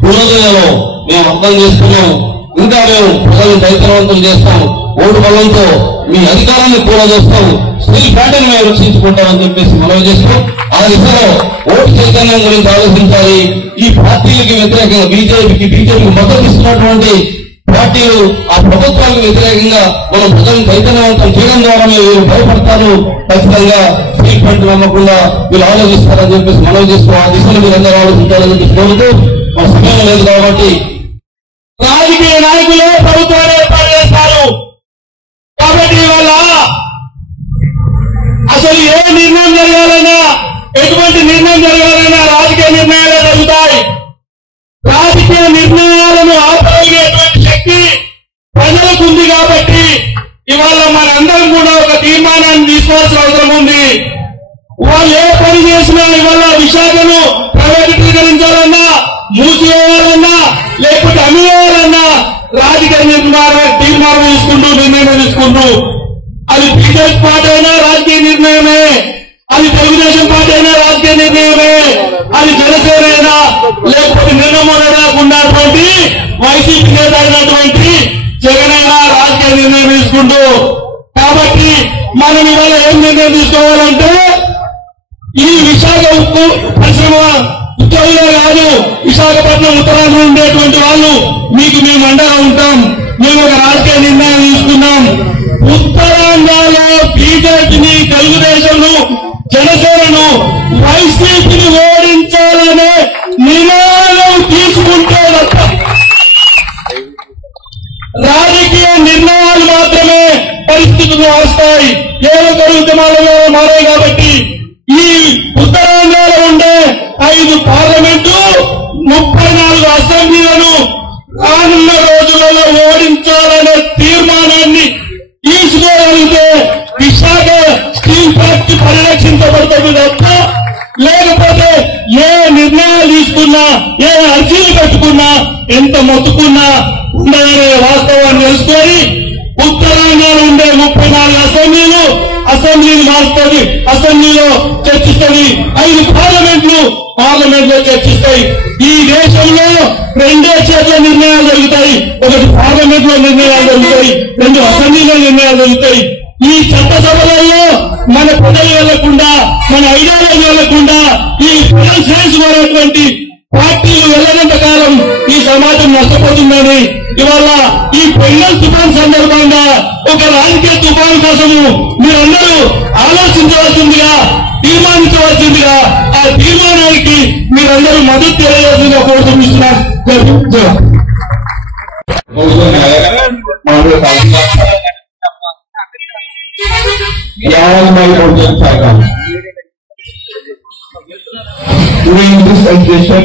పురోగతిలో మేము అర్థం చేసుకున్నాం. ఇంకా మేము ప్రజలను చైతన్యవంతులు చేస్తాం. ఓటు బలంతో మీ అధికారాన్ని కూడా చేస్తాం, స్టీల్ ఫ్యాక్టరీని మేము రక్షించుకుంటామని చెప్పేసి మనవి చేస్తూ ఆ దిశలో ఓటు చైతన్యం గురించి ఆలోచించాలి. ఈ పార్టీలకి వ్యతిరేకంగా బీజేపీకి మద్దతు ఇస్తున్నటువంటి పార్టీలు ఆ ప్రభుత్వానికి వ్యతిరేకంగా మనం ప్రజలను చైతన్యవంతం చేయడం ద్వారా వీళ్ళు భయపడతారు, ఖచ్చితంగా స్టీల్ ప్లాంట్ నమ్మకుండా వీళ్ళు ఆలోచిస్తారని చెప్పేసి మనవి చేస్తూ ఆ దిశలో మీరందరూ ఆలోచించాలని చెప్పేసి కోరుతూ మన సమయం లేదు కాబట్టి రాజకీయ నాయకులే ప్రభుత్వాన్ని ఏర్పాటు చేస్తారు. కాబట్టి ఇవాళ అసలు ఏ నిర్ణయం జరగాలన్నా, ఎటువంటి నిర్ణయం జరగాలన్నా రాజకీయ నిర్ణయాలే జరుగుతాయి. రాజకీయ నిర్ణయాలను ఆపగలిగేటువంటి శక్తి ప్రజలకు ఉంది కాబట్టి ఇవాళ మనందరం కూడా ఒక తీర్మానాన్ని తీసుకోవాల్సిన అవసరం ఉంది. వాళ్ళు ఏ పని చేసినా ఇవాళ విశాఖను ప్రైవేటీకరించాలన్నా, మూసివేయాలన్నా, లేకపోతే అమ్మివేయాలన్నా రాజకీయ తీర్మానం తీసుకుంటూ నిర్ణయం తీసుకుంటూ, అది బీజేపీ పార్టీ అయినా రాజకీయ నిర్ణయమే, అది తెలుగుదేశం పార్టీ అయినా రాజకీయ నిర్ణయమే, అది జనసేన అయినా లేకపోతే నిన్నమొన్నగా ఉన్నటువంటి వైసీపీ నేత అయినటువంటి జగన్ అయినా రాజకీయ నిర్ణయం తీసుకుంటూ. కాబట్టి మనం ఇవాళ ఏం నిర్ణయం తీసుకోవాలంటే ఈ విశాఖ ఉక్కు పరిశ్రమ ఉద్యోగులే కాదు, విశాఖపట్నం ఉత్తరాంధ్ర ఉండేటువంటి వాళ్ళు మీకు మేము అండగా ఉంటాం. మేము ఒక రాజకీయ నిర్ణయం తీసుకున్నాం. ఉత్తరాంధ్రలో బీజేపీని, తెలుగుదేశంను, జనసేనను, వైసీపీని ఓడించాలనే నిర్ణయం తీసుకుంటే రాజకీయ నిర్ణయాలు మాత్రమే పరిస్థితులు వస్తాయి. ఏదో ఉద్యమాలలో మారాయి. కాబట్టి ఈ ఉత్తరాంధ్రలో ఉండే 5 పార్లమెంటు, 34 అసెంబ్లీలను రానున్న రోజులలో ఓడించాలనే తీర్మానాన్ని తీసుకోగలిగితే విశాఖ స్టీల్ ఫ్యాక్టరీ పరిరక్షించబడుతుంది తప్ప, లేకపోతే ఏ నిర్ణయాలు తీసుకున్నా, ఏ అర్జీలు పెట్టుకున్నా, ఎంత మొత్తుకున్నా ఉండదనే వాస్తవాన్ని తెలుసుకొని ఉత్తరాంధ్రలో ఉండే 34 అసెంబ్లీలు మారుస్తుంది, అసెంబ్లీలో చర్చిస్తుంది. 5 పార్లమెంట్లో చర్చిస్తాయి. ఈ దేశంలో 2 చేతుల నిర్ణయాలు జరుగుతాయి. ఒకటి పార్లమెంట్ లో నిర్ణయాలు జరుగుతాయి, 2 అసెంబ్లీలో నిర్ణయాలు జరుగుతాయి. ఈ చట్టసభలలో మన ప్రజలు వెళ్లకుండా, మన ఐడియాలజీ వెళ్లకుండా ఈ ప్రజలు చేసుకునేటువంటి పార్టీలు వెళ్ళనంత కాలం ఈ సమాజం నష్టపోతుందని ఇవాళ ఈ పెంగల్ తుఫాన్ సందర్భంగా ఒక రాజకీయ తుఫాను కోసము మీరందరూ ఆలోచించవలసిందిగా, తీర్మానించవలసిందిగా, ఆ తీర్మానానికి మీరందరూ మద్దతు తెలియజేసిందిగా కోరుతున్నాం. During this session,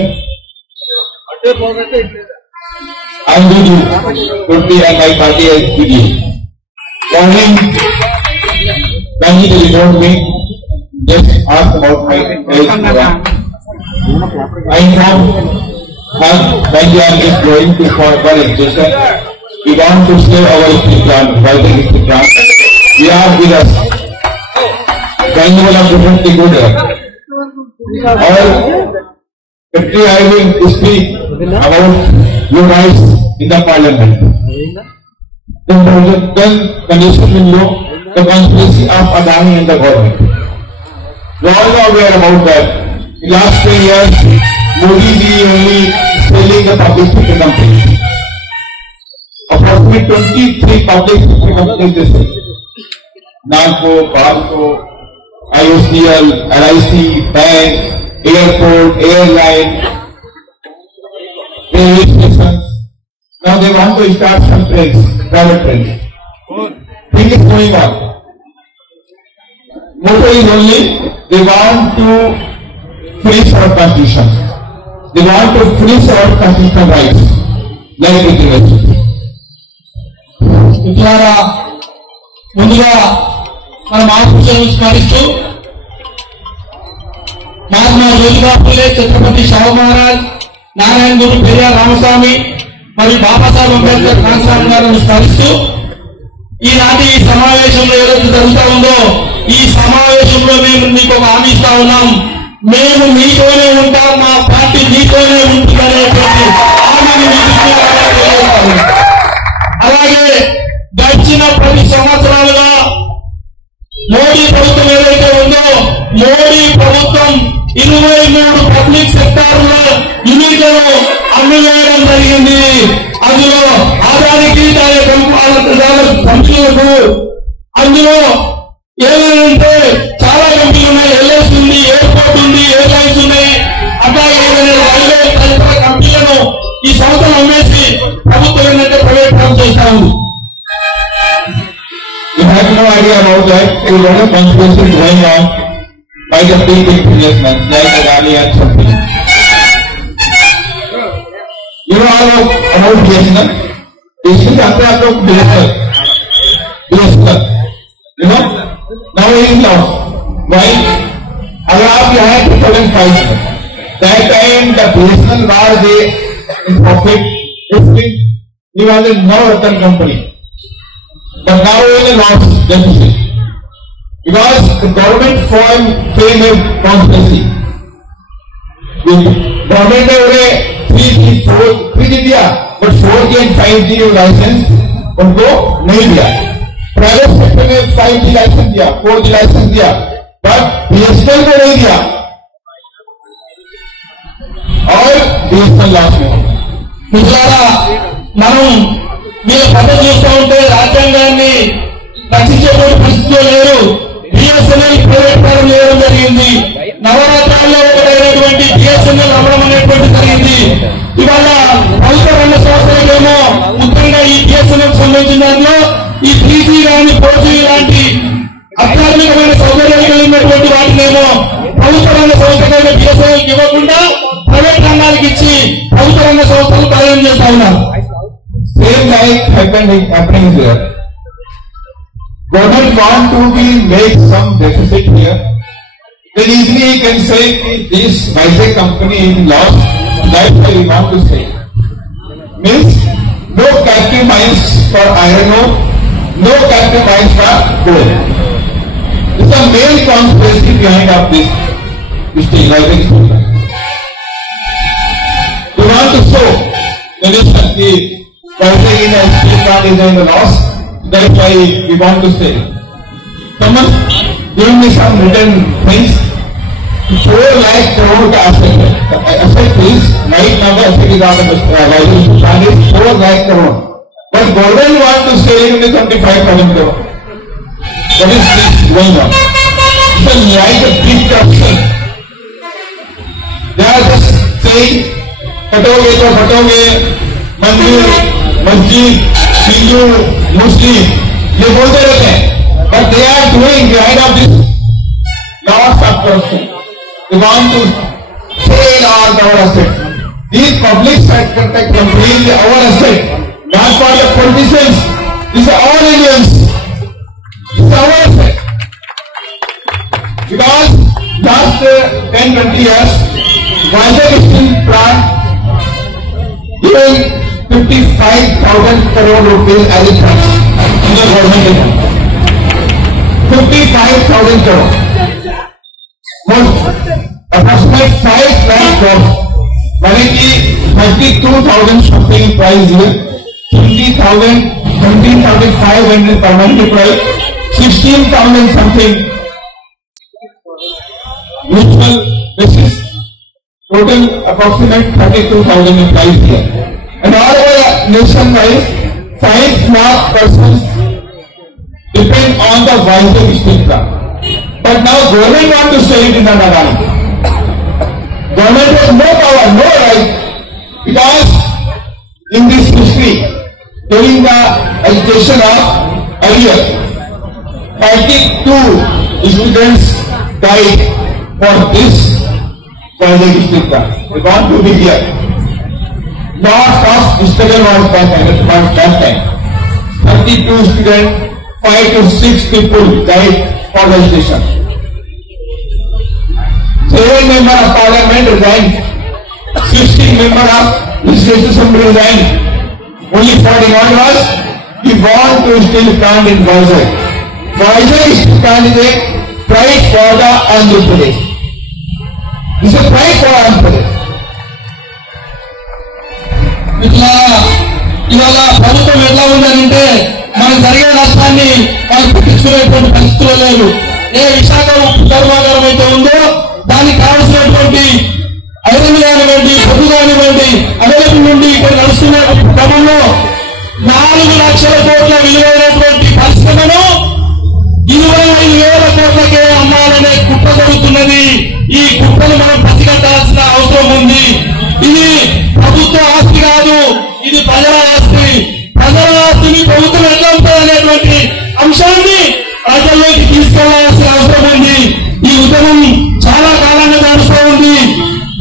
I am with you, Kurti and my party is with you. Morning, when he telephoned me, just asked about my health program. I informed her when we are just going to for registration, we want to save our steel plant, vital steel plant. We are with us. Principle of differently good. Or actually I will speak about your rights in the parliament. Then condition will know the conspiracy of Adani and the government. You all are aware about that. In last 10 years, Modi ji only selling the public sector companies. Approximately 23 public sector companies they sell. Nanko, Barco, IOCL, LIC, bank, airport, airline, railway stations. Now they want to start some trains, private trains. Thing is going on. Motto is only they want to freeze our constitution. They want to freeze our constitutional rights, like it is. ద్వారా ముందుగా మన మహాపురుషులను స్మరిస్తూ మహాత్మా జ్యోతిబా ఫులే, ఛత్రపతి శివాజీ మహారాజ్, నారాయణ గురు, పెరియార్ రామస్వామి మరియు బాబాసాహెబ్ అంబేద్కర్ కాన్స్వామి గారిని స్మరిస్తూ ఈనాటి ఈ సమావేశంలో ఏదైతే జరుగుతూ ఉందో ఈ సమావేశంలో మేము మీకు ఒక హామీ ఇస్తా ఉన్నాం. మేము మీతోనే ఉంటాం, మా పార్టీ మీతోనే ఉంటుందనేటువంటి హామీని మీకు అలాగే గడిచిన మోడీ ప్రభుత్వం ఏదైతే ఉందో మోడీ ప్రభుత్వం 23 పబ్లిక్ సెక్టార్ల యూనిట్లను అమ్మివేయడం జరిగింది. అందులో ఆదానికి దాని కంపెనీలకు అందులో ఏమైనా చాలా కంపెనీలు ఉన్నాయి. ఎల్ఐసి ఉంది, ఎయిర్పోర్ట్ ఉంది, ఎయిర్లైన్స్ ఉన్నాయి. అట్లాగే రైల్వే తదితర కంపెనీలను ఈ సంస్థలు అమ్మేసి ప్రభుత్వం ఏంటంటే ప్రైవేట్ పరం చేస్తా ఉంది. You have no idea about that. A lot of conspiracy going on by the big businessmen like Adani and something. You know all about BSNL? BSNL after after BSNL. You know? Now he is lost. Why? Allah had 2005. That time the BSNL was in profit. He was a no-return company. But now in a loss deficit. Because the government framed a conspiracy. The government has 3G दिया, but 4G and 5G license उनको नहीं दिया. Private sector में 5G licence दिया, 4G licence दिया, but BSNL को नहीं दिया. और BSNL लॉस में. మిత్రులారా, మనం మీరు పద్ధతి చూస్తూ ఉంటే రాజ్యాంగాన్ని రక్షించేటువంటి పరిస్థితిలో లేరు. బిఎస్ఎన్ఎల్ ప్రైవేట్ పరం చేయడం జరిగింది. నవరాత్రాల్లో ఒకటైనటువంటి బిఎస్ఎన్ఎల్ అమ్మడం అనేటువంటి జరిగింది. ఇవాళ ప్రభుత్వ రంగ సంస్థలకేమో ముఖ్యంగా ఈ బిఎస్ఎన్ఎల్ సంబంధించిన దాంట్లో ఈ 3G కానీ 4G లాంటి అత్యాధునికమైన సౌకర్యాలు కలిగినటువంటి వాటినేమో ప్రభుత్వ రంగ సంస్థలైన బిఎస్ఎన్ఎల్ ఇవ్వకుండా ప్రైవేట్ రంగానికి ఇచ్చి ప్రభుత్వ రంగ సంస్థలు ప్రయోజనం చేస్తా ఉన్నారు. Same like happening here. Government want to make some deficit here. Then easily he can say this Vizag company is lost. That's why we want to say. Means no captive mines for iron ore, no captive mines for coal. It's a main conspiracy behind of this steel, Vizag steel. We want to show the nation Vizag in a steel plant is in the loss. That's why we want to say. Someone give me some written things. 4 lakh crore ka asset. Asset is right now the asset is on the Vizag plant is 4 lakh crore. But government want to sell it in 25,000 crore. What is this going on? It's like a big corruption. They are just saying, "Katoge to katoge." मंदिर, मस्जिद, हिंदू, मुस्लिम ये बोलते रहते हैं, but they are doing behind of this lots of corruption. They want to sell all our assets. These public sector companies are our asset, not for the politicians. These are all Indians. It's our asset. Because last 10-20 years, Vizag steel plant given 55,000 crore rupees as a tax in the government. 55,000 crore. Approximately 5 lakh crore. यानी कि 32,000 something price here. 17,500 per multiply 16,000 something. Mutual basis. Total approximate 32,000 in price here. And all over nationwide, 5 lakh persons depend on the Vizag steel plant. But now government want to sell it in Adani. Government has no power, no right, because in this history, during the agitation of earlier, 32 students died for this Vizag steel plant. They want to be here. Lots of struggle was that time. 32 students, 5 to 6 people died for the station. 7 members of parliament resigned. 16 members of legislative assembly resigned. Only 41 was we want to steel plant in Vizag. Vizag steel plant is a pride for the Andhra Pradesh. It's a pride for Andhra Pradesh. ఇట్లా ఇవాళ ప్రభుత్వం ఎట్లా ఉందంటే మనకు జరిగే నష్టాన్ని వాళ్ళు పట్టించుకునేటువంటి పరిస్థితి పరిస్థితులు లేదు. ఏ విశాఖ ఉక్కు కర్మాగారం అయితే ఉందో దానికి కావలసినటువంటి ఐరన్ కానివ్వండి, బొగ్గు కానివ్వండి అవైలబుల్ నుండి ఇక్కడ నడుస్తున్న క్రమంలో 4 లక్షల కోట్ల విలువైనటువంటి పరిశ్రమను 25,000 కోట్లకే అమ్మాలనే కుట్ర జరుగుతున్నది. ఈ కుట్రను మనం పసిగట్టాల్సిన అవసరం ఉంది. ఇది ప్రభుత్వ ఆస్తి కాదు, ఇది ప్రజల ఆస్తి. ప్రజల ఆస్తిని ప్రభుత్వం ఎట్లా ఉంటుందనేటువంటి అంశాన్ని ప్రజల్లోకి తీసుకెళ్లాల్సిన అవసరం ఉంది. ఈ ఉద్యమం చాలా కాలంగా నడుస్తూ ఉంది.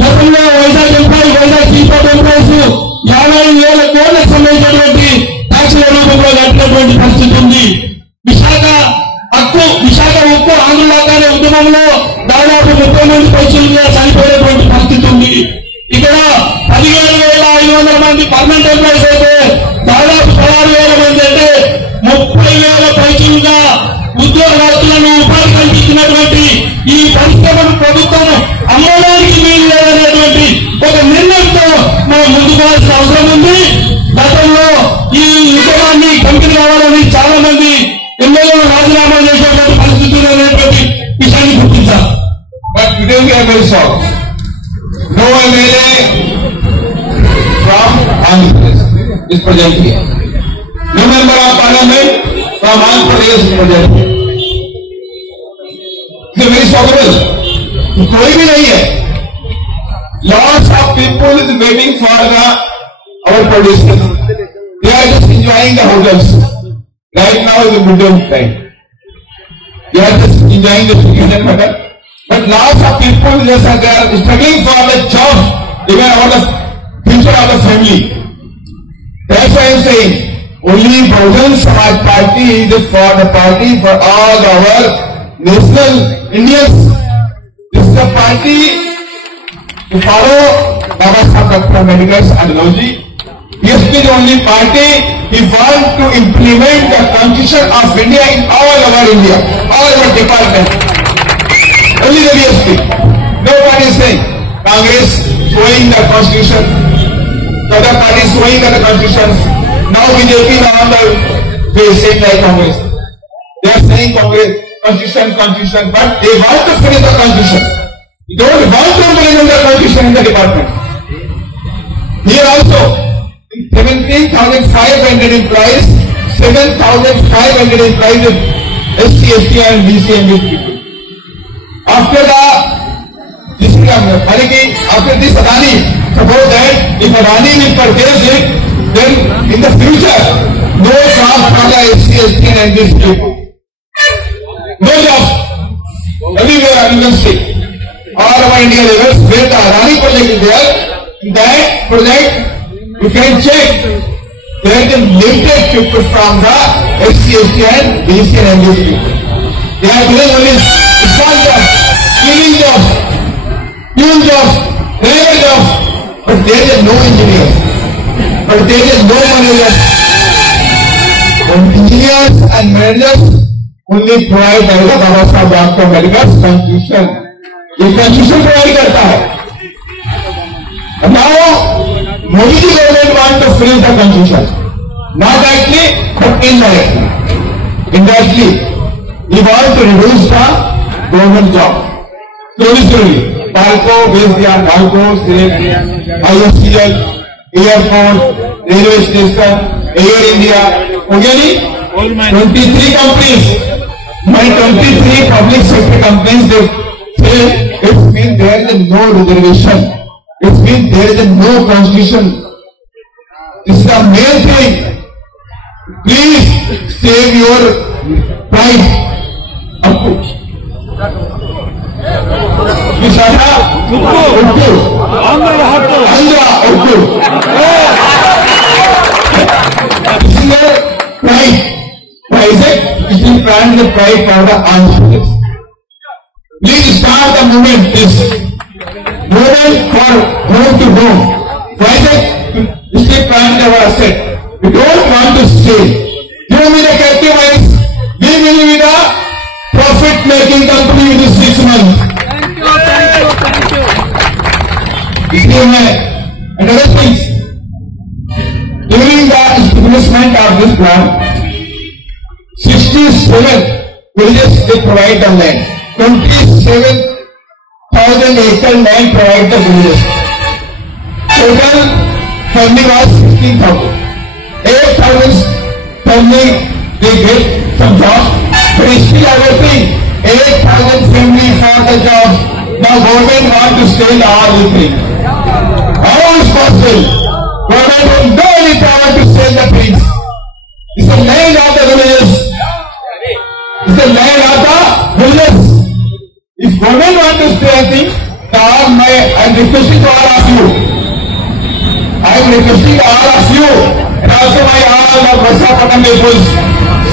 గతంలో Vizag employee, Vizag seaport employees 50,000 కోట్లకు సంబంధించినటువంటి ట్యాక్సుల రూపంలో కట్టినటువంటి పరిస్థితి ఉంది. విశాఖ ఉక్కు ఆంధ్రలాగానే ఉద్యమంలో దాదాపు 30 మంది పైసలుగా చనిపోయినటువంటి పరిస్థితి ఉంది. ఇక్కడ 17,500 మంది పర్మనెంట్ ఎంప్లాయీస్ అయితే దాదాపు 16,000 మంది అంటే 30,000 పైసలుగా ఉద్యోగస్తులను ఉపాధి కల్పించినటువంటి ఈ పరిశ్రమను ప్రభుత్వం అమ్మడానికి వీలు లేదనేటువంటి ఒక నిర్ణయంతో మనం ముందుకు పోవాల్సిన అవసరం ఉంది. గతంలో ఈ ఉద్యమాన్ని కంపెనీ కావాలని చాలా మంది ఎమ్మెల్యేలు రాజీనామా చేసేటువంటి పరిస్థితులు అనేటువంటి విషయాన్ని గుర్తించారు. But today we are very shocked. No MLA from Andhra Pradesh is present here. No member of parliament from Andhra Pradesh is present here. It is very shockable. कोई भी नहीं है. Lots of people is waiting for our producers. They are just enjoying the hotels. Right now is the middle time. They are just enjoying the chicken and mutton. But lots of people just they are struggling for the job, even about the future of the family. That's why I am saying only Bahujan Samaj Party is for the party for all our national Indians. This is the party to follow Baba Saheb Dr. Ambedkar's ideology. BSP is the only party he wants to implement the constitution of India in all over India, all over departments. Only the BSP. Nobody is saying Congress showing the constitution, the other parties showing the constitutions. Now BJP now on the way saying like Congress. They are saying Congress constitution, but they want to finish the constitution. They don't want to implement the constitution in the department. Here also 17,500 employees, 7,500 employees of SC, ST and BC and these people. After this Adani, suppose that if Adani will purchase it, then in the future, no jobs for the SC, ST and these people. No jobs. Everywhere you can see. All over India levels where the Adani project is there, in that project, you can check there is a limited people from the SC, ST and BC and these people. They are doing only small jobs, cleaning jobs, fuel jobs, railway jobs, but there is no engineers, but there is no managers. Engineers and managers only provide by the Baba Saheb Dr. Ambedkar's constitution. This constitution provide करता है. Now Modi government want to finish the constitution, not directly but indirectly. Indirectly, he wants to reduce the government job. Slowly, Palco, based on Palco, IOCL, airport, railway station, Air India, okay? 23 companies. My 23 public sector companies, they say it means there is no reservation. It means there is no constitution. This is the main thing. Please save your pride. Vishaka, Uttu, Andhra, Uttu. This is your pride. Why is it? This is the pride for the Andhra. Please start the movement. This movement for home to home. Why is it? State plan never said. We don't want to stay. You will be the captive rights. We will be the profit-making company within 6 months. Thank you. And other things. During the establishment of this plan, 67 villages they provide the land. 27,000 acre land provide the villages. Total family was 16,000. 8,000 family they get some jobs, but still I was saying 8,000 family for the jobs. Now government want to sell all the things. How is possible? Government will no any power to sell the things. It's the land of the villages. It's the land of the villages. If government want to sell things, I am requesting to all of you. I am requesting all of you and also my all the Visakhapatnam peoples.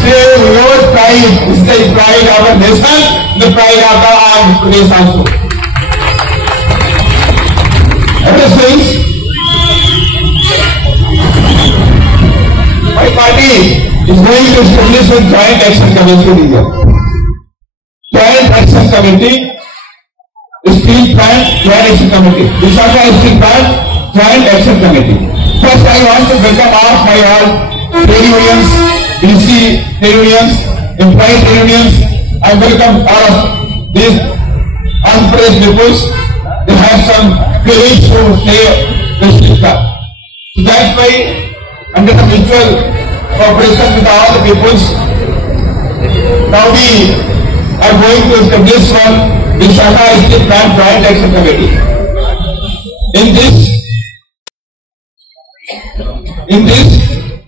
Say your pride is the pride of our nation, the pride of our place also. Other things, my party is going to establish a joint action committee here. Joint action committee, steel plant joint action committee. Visakha steel plant joint action committee. First, I want to welcome all my all trade unions, DC trade unions, employee trade unions. I welcome all of these unpraised peoples. They have some courage to say the steel plant. So that's why, under the mutual cooperation with all the peoples, now we are going to establish one Visakha Steel Plant Joint Action Committee. In this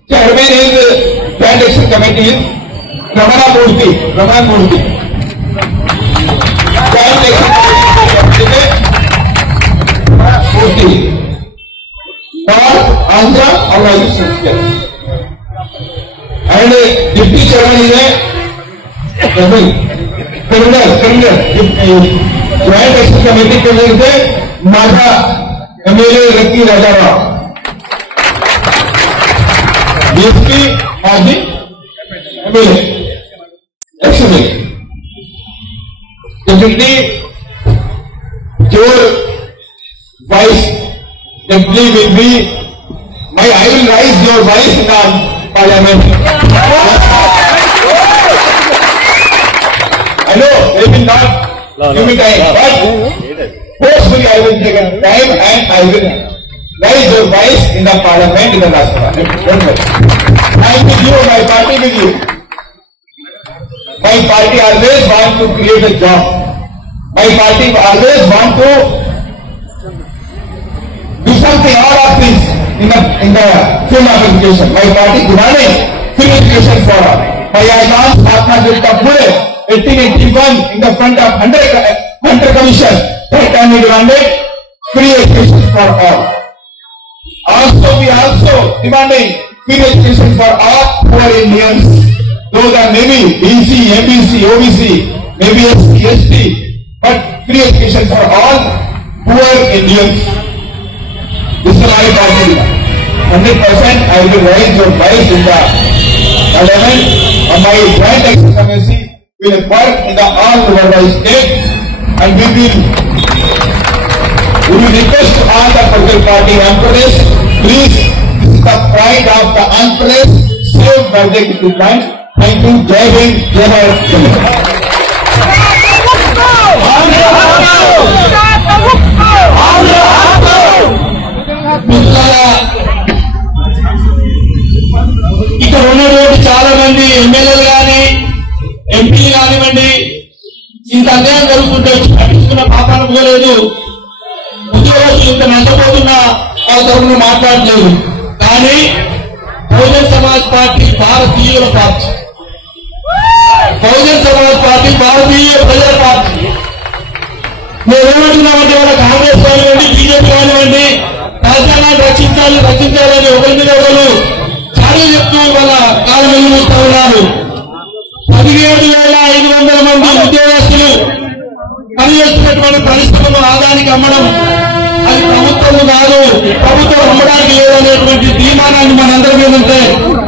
chairman is Joint Action Committee is Ramana Murthy. Joint Action Committee Murthy. और Andhra Organization and Deputy Chairman is Joint Action Committee के लिए माझा MLA रत्ती Rajarao DSP माजी MLA Action Deputy your Vice Deputy will be I will raise your voice in the Parliament. I know they will not give me time, but forcefully I will take time and I will raise your voice in the Parliament in the last one. Don't worry. I am with you, my party with you. My party always want to create a job. My party always want to do something, all of things in the field of education. My party demanding free education for all. My announced Mahatma Jyoti Pule 1881 in the front of Hunter Commission. That time we demanded free education for all. Also, we also demanding free education for all poor Indians. Those are maybe BC, MBC, OBC, maybe SC, ST, but free education for all poor Indians. This is my party. 100% I will raise your voice in the Parliament, and my Joint Action Committee will work in the all over the state, and we will request to all the political party Anchorage, please, this is the pride of the Anchorage, save Vajek to plant. Thank you, Jai Hind, Jai Bharat. ఇక్కడ ఉన్నటువంటి చాలా మంది ఎమ్మెల్యేలు కానీ ఎంపీలు కానివ్వండి ఇంత అన్యాయం జరుగుతుంటే పట్టించుకున్న పాపాన పోలేదు. ఉద్యోగస్తులు ఇంత నష్టపోతున్నా వాళ్ళ తరఫున మాట్లాడలేదు. కానీ బహుజన్ సమాజ్ పార్టీ భారతీయుల పార్టీ, బహుజన్ సమాజ్ పార్టీ భారతీయ ప్రజల పార్టీ. మేము ఏమంటున్నామంటే వాళ్ళ కాంగ్రెస్ కానివ్వండి, బీజేపీ కానివ్వండి, రాజ్యాంగాన్ని రక్షించాలని ఒకరి మీద ఒకరు చాడీలు చెప్తూ వాళ్ళ కాలం వెలుగుతూ ఉన్నారు. 17,500 మంది ఉద్యోగస్తులు పనిచేస్తున్నటువంటి పరిశ్రమలు ఆదాయానికి అమ్మడం అది ప్రభుత్వం కాదు, ప్రభుత్వం అమ్మడానికి లేదనేటువంటి తీర్మానాన్ని మనందరి మీద ఉంటే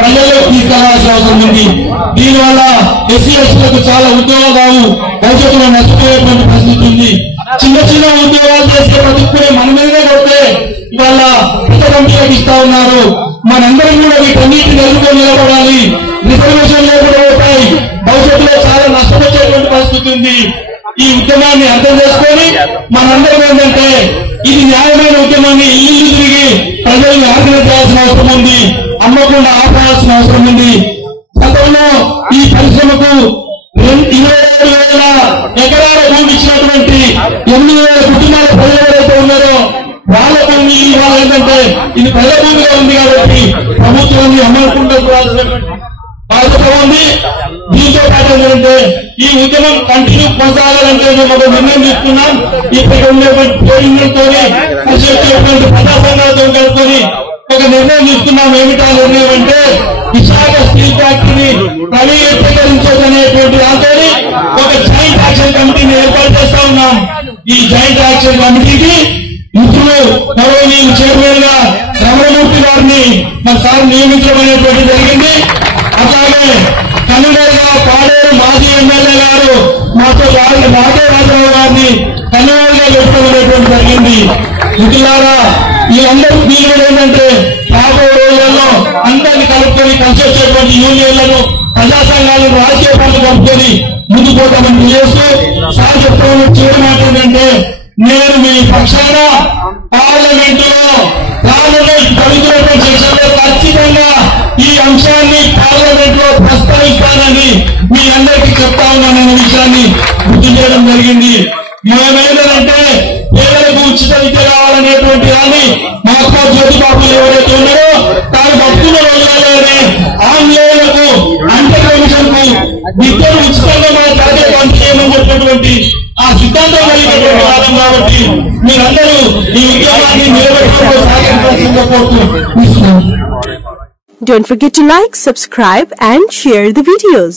ప్రజల్లో తీసుకురావాల్సిన అవసరం ఉంది. దీనివల్ల ఎస్సీ ఎస్టీలకు చాలా ఉద్యోగాలు రావు, భవిష్యత్తులో నష్టపోయేటువంటి పరిస్థితి ఉంది. చిన్న చిన్న ఉద్యోగాలు చేస్తే బతుకునే మన మీదనే కొడితే ఇవాళ పెద్ద కంపెనీలకు ఇస్తా ఉన్నారు. మనందరం కూడా వీటన్నిటిని ఎదుర్కొని నిలబడాలి. రిజర్వేషన్ లేకుండా పోతాయి, భవిష్యత్తులో చాలా నష్టం వచ్చేటువంటి జరుగుతుంది. ఈ ఉద్యమాన్ని అర్థం చేసుకొని మనందరం ఏంటంటే ఇది న్యాయమైన ఉద్యమాన్ని ఇల్లు తిరిగి ప్రజల్ని ఆర్గనైజ్ చేయాల్సిన అవసరం ఉంది, అమ్మకుండా ఆపాల్సిన అవసరం ఉంది. గతంలో ఈ పరిశ్రమకు 27,000 ఎకరాల భూమి ఇచ్చినటువంటి 8,000 కుటుంబాల ప్రజలు ఎవరైతే ఉన్నారో వాళ్ళ భూమి ఇవాళ ఏంటంటే ఇది ప్రజల భూమిగా ఉంది కాబట్టి ప్రభుత్వాన్ని అమలుకుంటూ బాధ్యత ఉంది. దీంతో పాటు ఏంటంటే ఈ ఉద్యమం కంటిన్యూ కొనసాగాలంటే మేము ఒక నిర్ణయం తీసుకున్నాం. ఇక్కడ ఉండేటువంటి ట్రేడింగ్లతో ప్రజా సంఘాలతో కలుపుకొని ఒక నిర్ణయం తీసుకున్నాం. ఏమిటా నిర్ణయం అంటే విశాఖ స్టీల్ ఫ్యాక్టరీని ప్రైవేటీకరించదనేటువంటి దాంతో ఒక జాయింట్ యాక్షన్ కమిటీని ఏర్పాటు చేస్తా ఉన్నాం. ఈ జాయింట్ యాక్షన్ కమిటీకి మిత్రులు గౌరవనీయులు చైర్మన్ గా రమణమూర్తి గారిని మరి సార్ నియమించడం అనేటువంటి జరిగింది. అట్లాగే కన్వీనర్ గా పాడేరు మాజీ ఎమ్మెల్యే గారు మాతో రాజారావు గారిని కన్వీనర్ గా పెట్టడం అనేటువంటి జరిగింది. మిత్రులారా వీళ్ళందరూ దీని ఏంటంటే రాబోయే రోజులలో అందరినీ కలుపుకొని కలిసి వచ్చేటువంటి యూనియన్లను ప్రజా సంఘాలను రాజకీయ పార్టీలు కలుపుకొని ముందుకు పోతామని తెలియజేస్తూ సార్ చెప్తామని చివరి మాట ఏంటంటే నేను మీ పక్షాన పార్లమెంటులో జరుగుతున్నటువంటి సెక్షన్లో ఖచ్చితంగా ఈ అంశాన్ని పార్లమెంట్ లో ప్రస్తావిస్తానని మీ అందరికీ చెప్తా ఉన్నాననే విషయాన్ని గుర్తు చేయడం జరిగింది. మేమేంటంటే పేదలకు ఉచిత విద్య కావాలనేటువంటి దాన్ని మహాత్మా జ్యోతిబాబు ఎవరైతే ఉన్నారో తాను భక్తుల రోజులలోనే ఆంగ్లేయులకు అంత్య కమిషన్ కు విద్యను ఉచితంగా మన కార్యక్రమం చేయమని చెప్పినటువంటి ఆ సిద్ధాంతం కలిగినటువంటి వాదం కాబట్టి మీరందరూ ఈ ఉద్యమాన్ని నిలబెట్టుకుంటూ సాగించాల్సిందిగా కోరుతూ Don't forget to like, subscribe and share the videos.